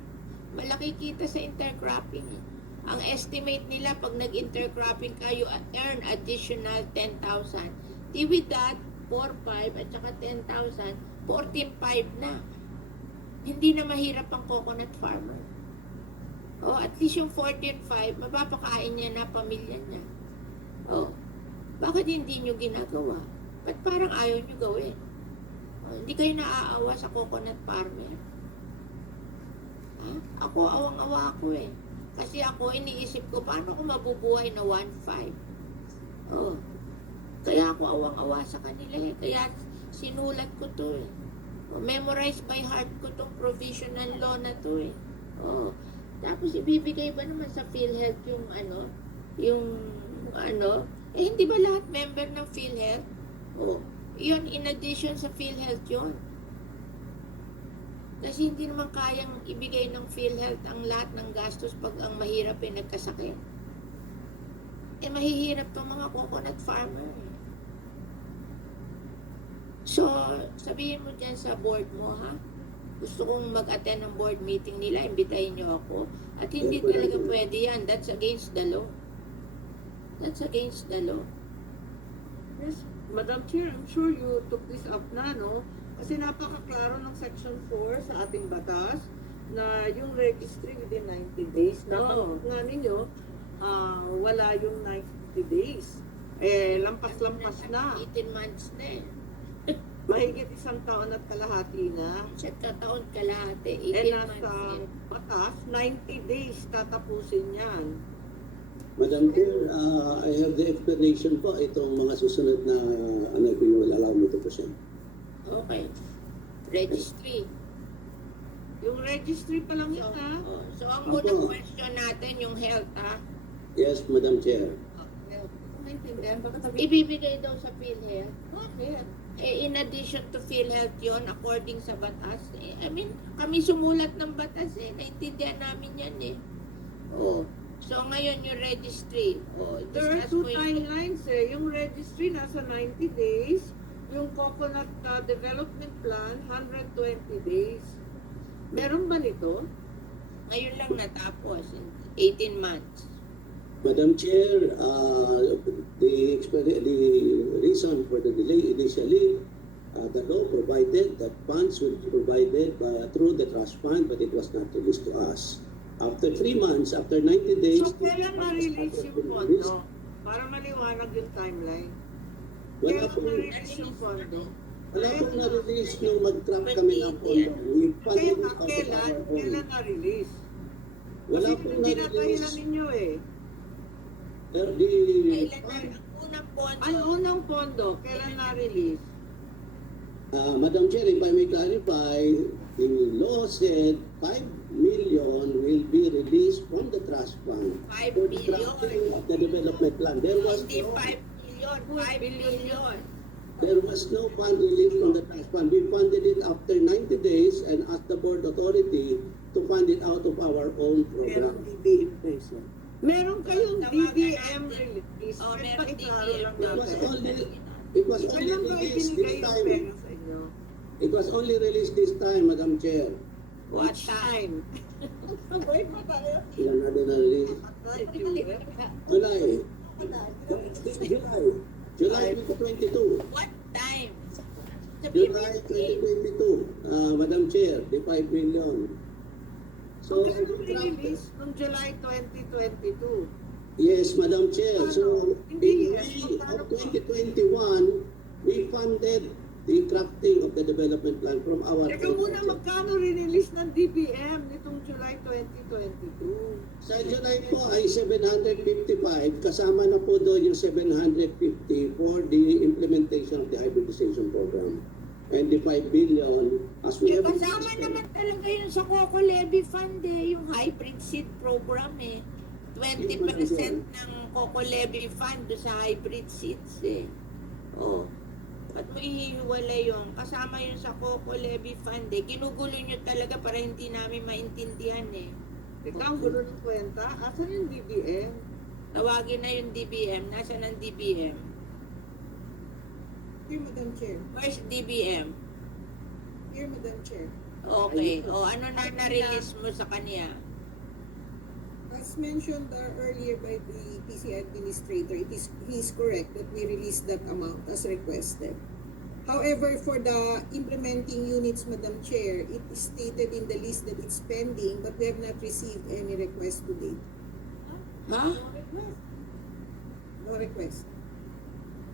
Malaki kita sa intercropping. Ang estimate nila, pag nag-intercropping kayo, earn additional 10,000. Di with that, 4.5 at saka 10,000, 14.5 na. Hindi na mahirap ang coconut farmer. At least yung 14.5, mapapakain niya na pamilya niya. Bakit hindi nyo ginagawa? Ba't parang ayaw nyo gawin? Hindi kayo naaawa sa coconut farmer? Ako, awang-awa ako eh. Kasi ako, iniisip ko, paano ko mabubuhay na 1.5? Kaya ako awang-awa sa kanila eh. Kaya sinulat ko to eh. Memorize by heart ko tong provisional law na to eh. Tapos ibibigay ba naman sa PhilHealth hindi ba lahat member ng PhilHealth? Yun, in addition sa PhilHealth yun. Kasi hindi naman kayang ibigay ng PhilHealth ang lahat ng gastos pag ang mahirap ay nagkasakit. Mahihirap tong mga coconut farmer. So, sabihin mo dyan sa board mo, ha? Gusto kong mag-attend ng board meeting nila, imbitahin niyo ako. At hindi Yes, talaga madam. pwede yan. That's against the law. That's against the law. Yes, Madam Chair, I'm sure you took this up na, no? Kasi napakaklaro ng Section 4 sa ating batas na yung registry within 90 days. Natanggap nga ninyo, wala yung 90 days. Lampas-lampas na. 18 months na eh. Mahigit isang taon at kalahati na. Sa taon kalahati, 18 months Nasa eh. batas, 90 days tatapusin yan. Madam Chair, I have the explanation po itong mga susunod na if you will allow me to present. Okay. Registry. Yung registry pa lang yun, ha? So ang unang question natin, yung health, ha? Yes, Madam Chair. Maintindihan, baka sabi, Ibibigay daw sa PhilHealth. Bakit? In addition to PhilHealth yon according sa batas. I mean, kami sumulat ng batas eh. Naintindihan namin yan eh. So ngayon yung registry. There are Discuss two mo yung- timelines eh. Yung registry nasa 90 days, yung coconut development plan 120 days. Meron ba nito? Ngayon lang natapos. 18 months. Madam Chair, the reason for the delay initially, the law provided that funds will be provided through the trust fund, but it was not released to us. After 3 months, after 90 days, So kailan ma-release yung pondo? Para maliwanag yung timeline. wala Kailan pong, ma-release yung pondo? wala pong na-release nung mag-trap kami ng pondo. We funded it out of Kailan? our own. Kailan na-release? Wala Kasi pong yung dinatahilan na-release. ninyo eh. Kailan na ang unang pondo? Ang unang pondo, kailan na-release? Madam Chair, if I may clarify, the law said 5 million will be released from the trust fund 5 for the billion. drafting of the development plan. There was Hindi no 5 billion. 5 billion. There was no fund released from the trust fund. We funded it after 90 days and asked the board authority to fund it out of our own program. Meron kayong Tawagan DBM natin. release. Oh, Kahit meron pakiklaro lang It was natin. only Kailan ba released ibinigay this yung time. pera sa inyo? It was only released this time, Madam Chair. What Which time? Wait pa tayo. Ilan na din na-release? July. July 2022. What time? Sabihin mo July yung date. 2022, Madam Chair, the 5 million. So, Kailan release noong July 2022? yes, Madam Chair. So, Hindi, in May of 2021, we funded the crafting of the development plan from our Teka own muna, budget. magkano release ng DBM nitong July 2022? Sa July po ay 755, kasama na po doon yung 750 for the implementation of the hybridization program. 25 billion as we have Kasama naman talaga yun sa Coco Levy Fund eh, yung hybrid seed program eh. 20% ng Coco Levy Fund do sa hybrid seeds eh. At mo ihiwalay yung kasama yun sa Coco Levy Fund eh. Ginugulo nyo talaga para hindi namin maintindihan eh. Teka, ang gulo ng kwenta. Asan yung DBM? Tawagin na yung DBM. Nasaan ang DBM? Here, Madam Chair. Where's DBM? Here, Madam Chair. Okay. Ano na na-release mo sa kanya? As mentioned earlier by the PC administrator, he is correct that we released that amount as requested. However, for the implementing units, Madam Chair, it is stated in the list that it's pending, but we have not received any request to date. Ha? No request.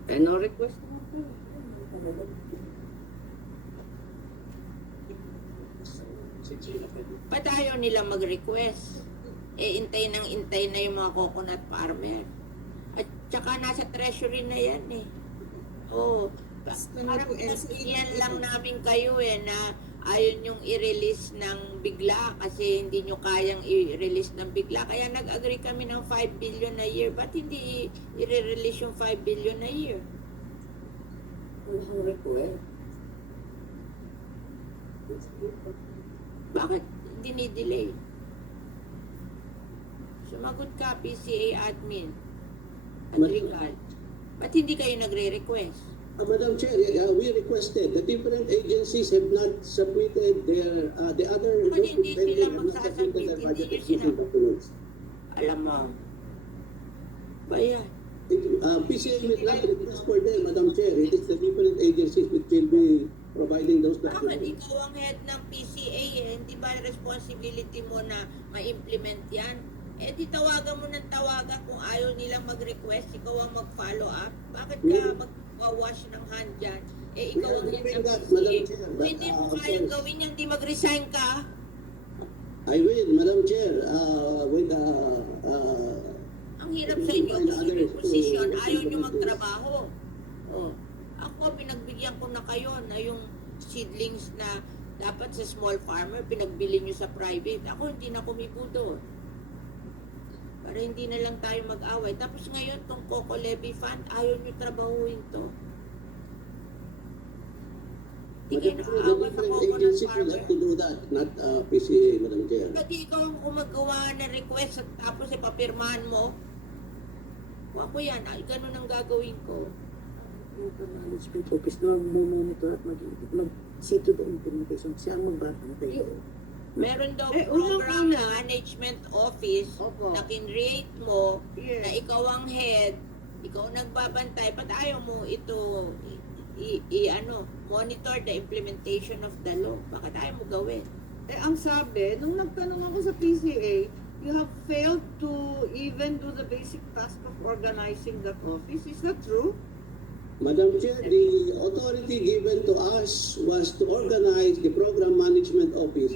No request mo po. Ba't ayaw nila mag-request? Intay na yung mga coconut farmer. At saka nasa treasury na yan eh. Parang pinagbigyan lang namin kayo eh na ayaw nyong i-release ng bigla kasi hindi nyo kayang i-release ng bigla. Kaya nag-agree kami ng 5 billion a year. Ba't hindi i-release yung 5 billion a year? Bakit dinidelay? Sumagot ka, PCA admin. At Madam- legal. Ba't hindi kayo nagre-request? Madam Chair, we requested the different agencies have not submitted their the other Bakit hindi sila have not submitted their magsasubmit? budget Hindi nyo execution documents. Alam mo, ba yan? PCA will not request for them, Madam Chair. It is the different agencies which will be providing those Bakit documents. ikaw ang head ng PCA eh? Hindi ba responsibility mo na ma-implement yan? Eh di tawagan mo ng tawagan kung ayaw nilang mag-request, ikaw ang mag-follow up. Bakit ka mag-wash ng hand dyan? Eh ikaw ang head ng Madam PCA. Chair, Kung but, hindi mo of kayang course, gawin yan, di mag-resign ka. I will, Madam Chair, with Ang hirap sa inyo, gusto nyo yung posisyon, ayaw nyo magtrabaho. Oh. Ako, pinagbigyan ko na kayo na yung seedlings na dapat sa small farmer, pinagbili nyo sa private. Ako, hindi na kumibo doon. Para hindi na lang tayo mag-away. Tapos ngayon, tong Coco Levy Fund, ayaw nyo trabahuin to. Hindi kayo Madam Chair, the nakaawa sa different coconut agencies will farmer. have to do that, not PCA, Madam Chair. Pati ikaw ang gumagawa ng request at tapos ipapirmahan mo. Kung ako yan, ay ganun ang gagawin ko. Local management office na mag-monitor at mag-see to the implementation. Siya ang magbabantay. Meron daw Eh, program unang-una, management office Opo. na kinreate mo Yes. na ikaw ang head, ikaw nagbabantay, ba't ayaw mo ito monitor the implementation of the law? Bakit ayaw mo gawin? Eh, ang sabi, nung nagtanong ako sa PCA, you have failed to even do the basic task of organizing that office. Is that true? Madam Chair, the authority given to us was to organize the Program Management Office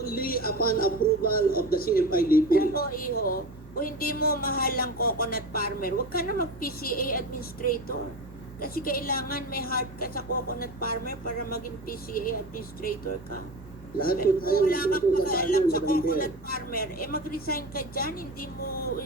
only upon approval of the CFIDP. Pero iho, kung hindi mo mahal ang coconut farmer, huwag ka na mag-PCA administrator. Kasi kailangan may heart ka sa coconut farmer para maging PCA administrator ka. Lahat po Pero tayo kung wala kang natutuwa sa pag-alam sa Madam Chair. coconut farmer, eh mag-resign ka dyan, hindi mo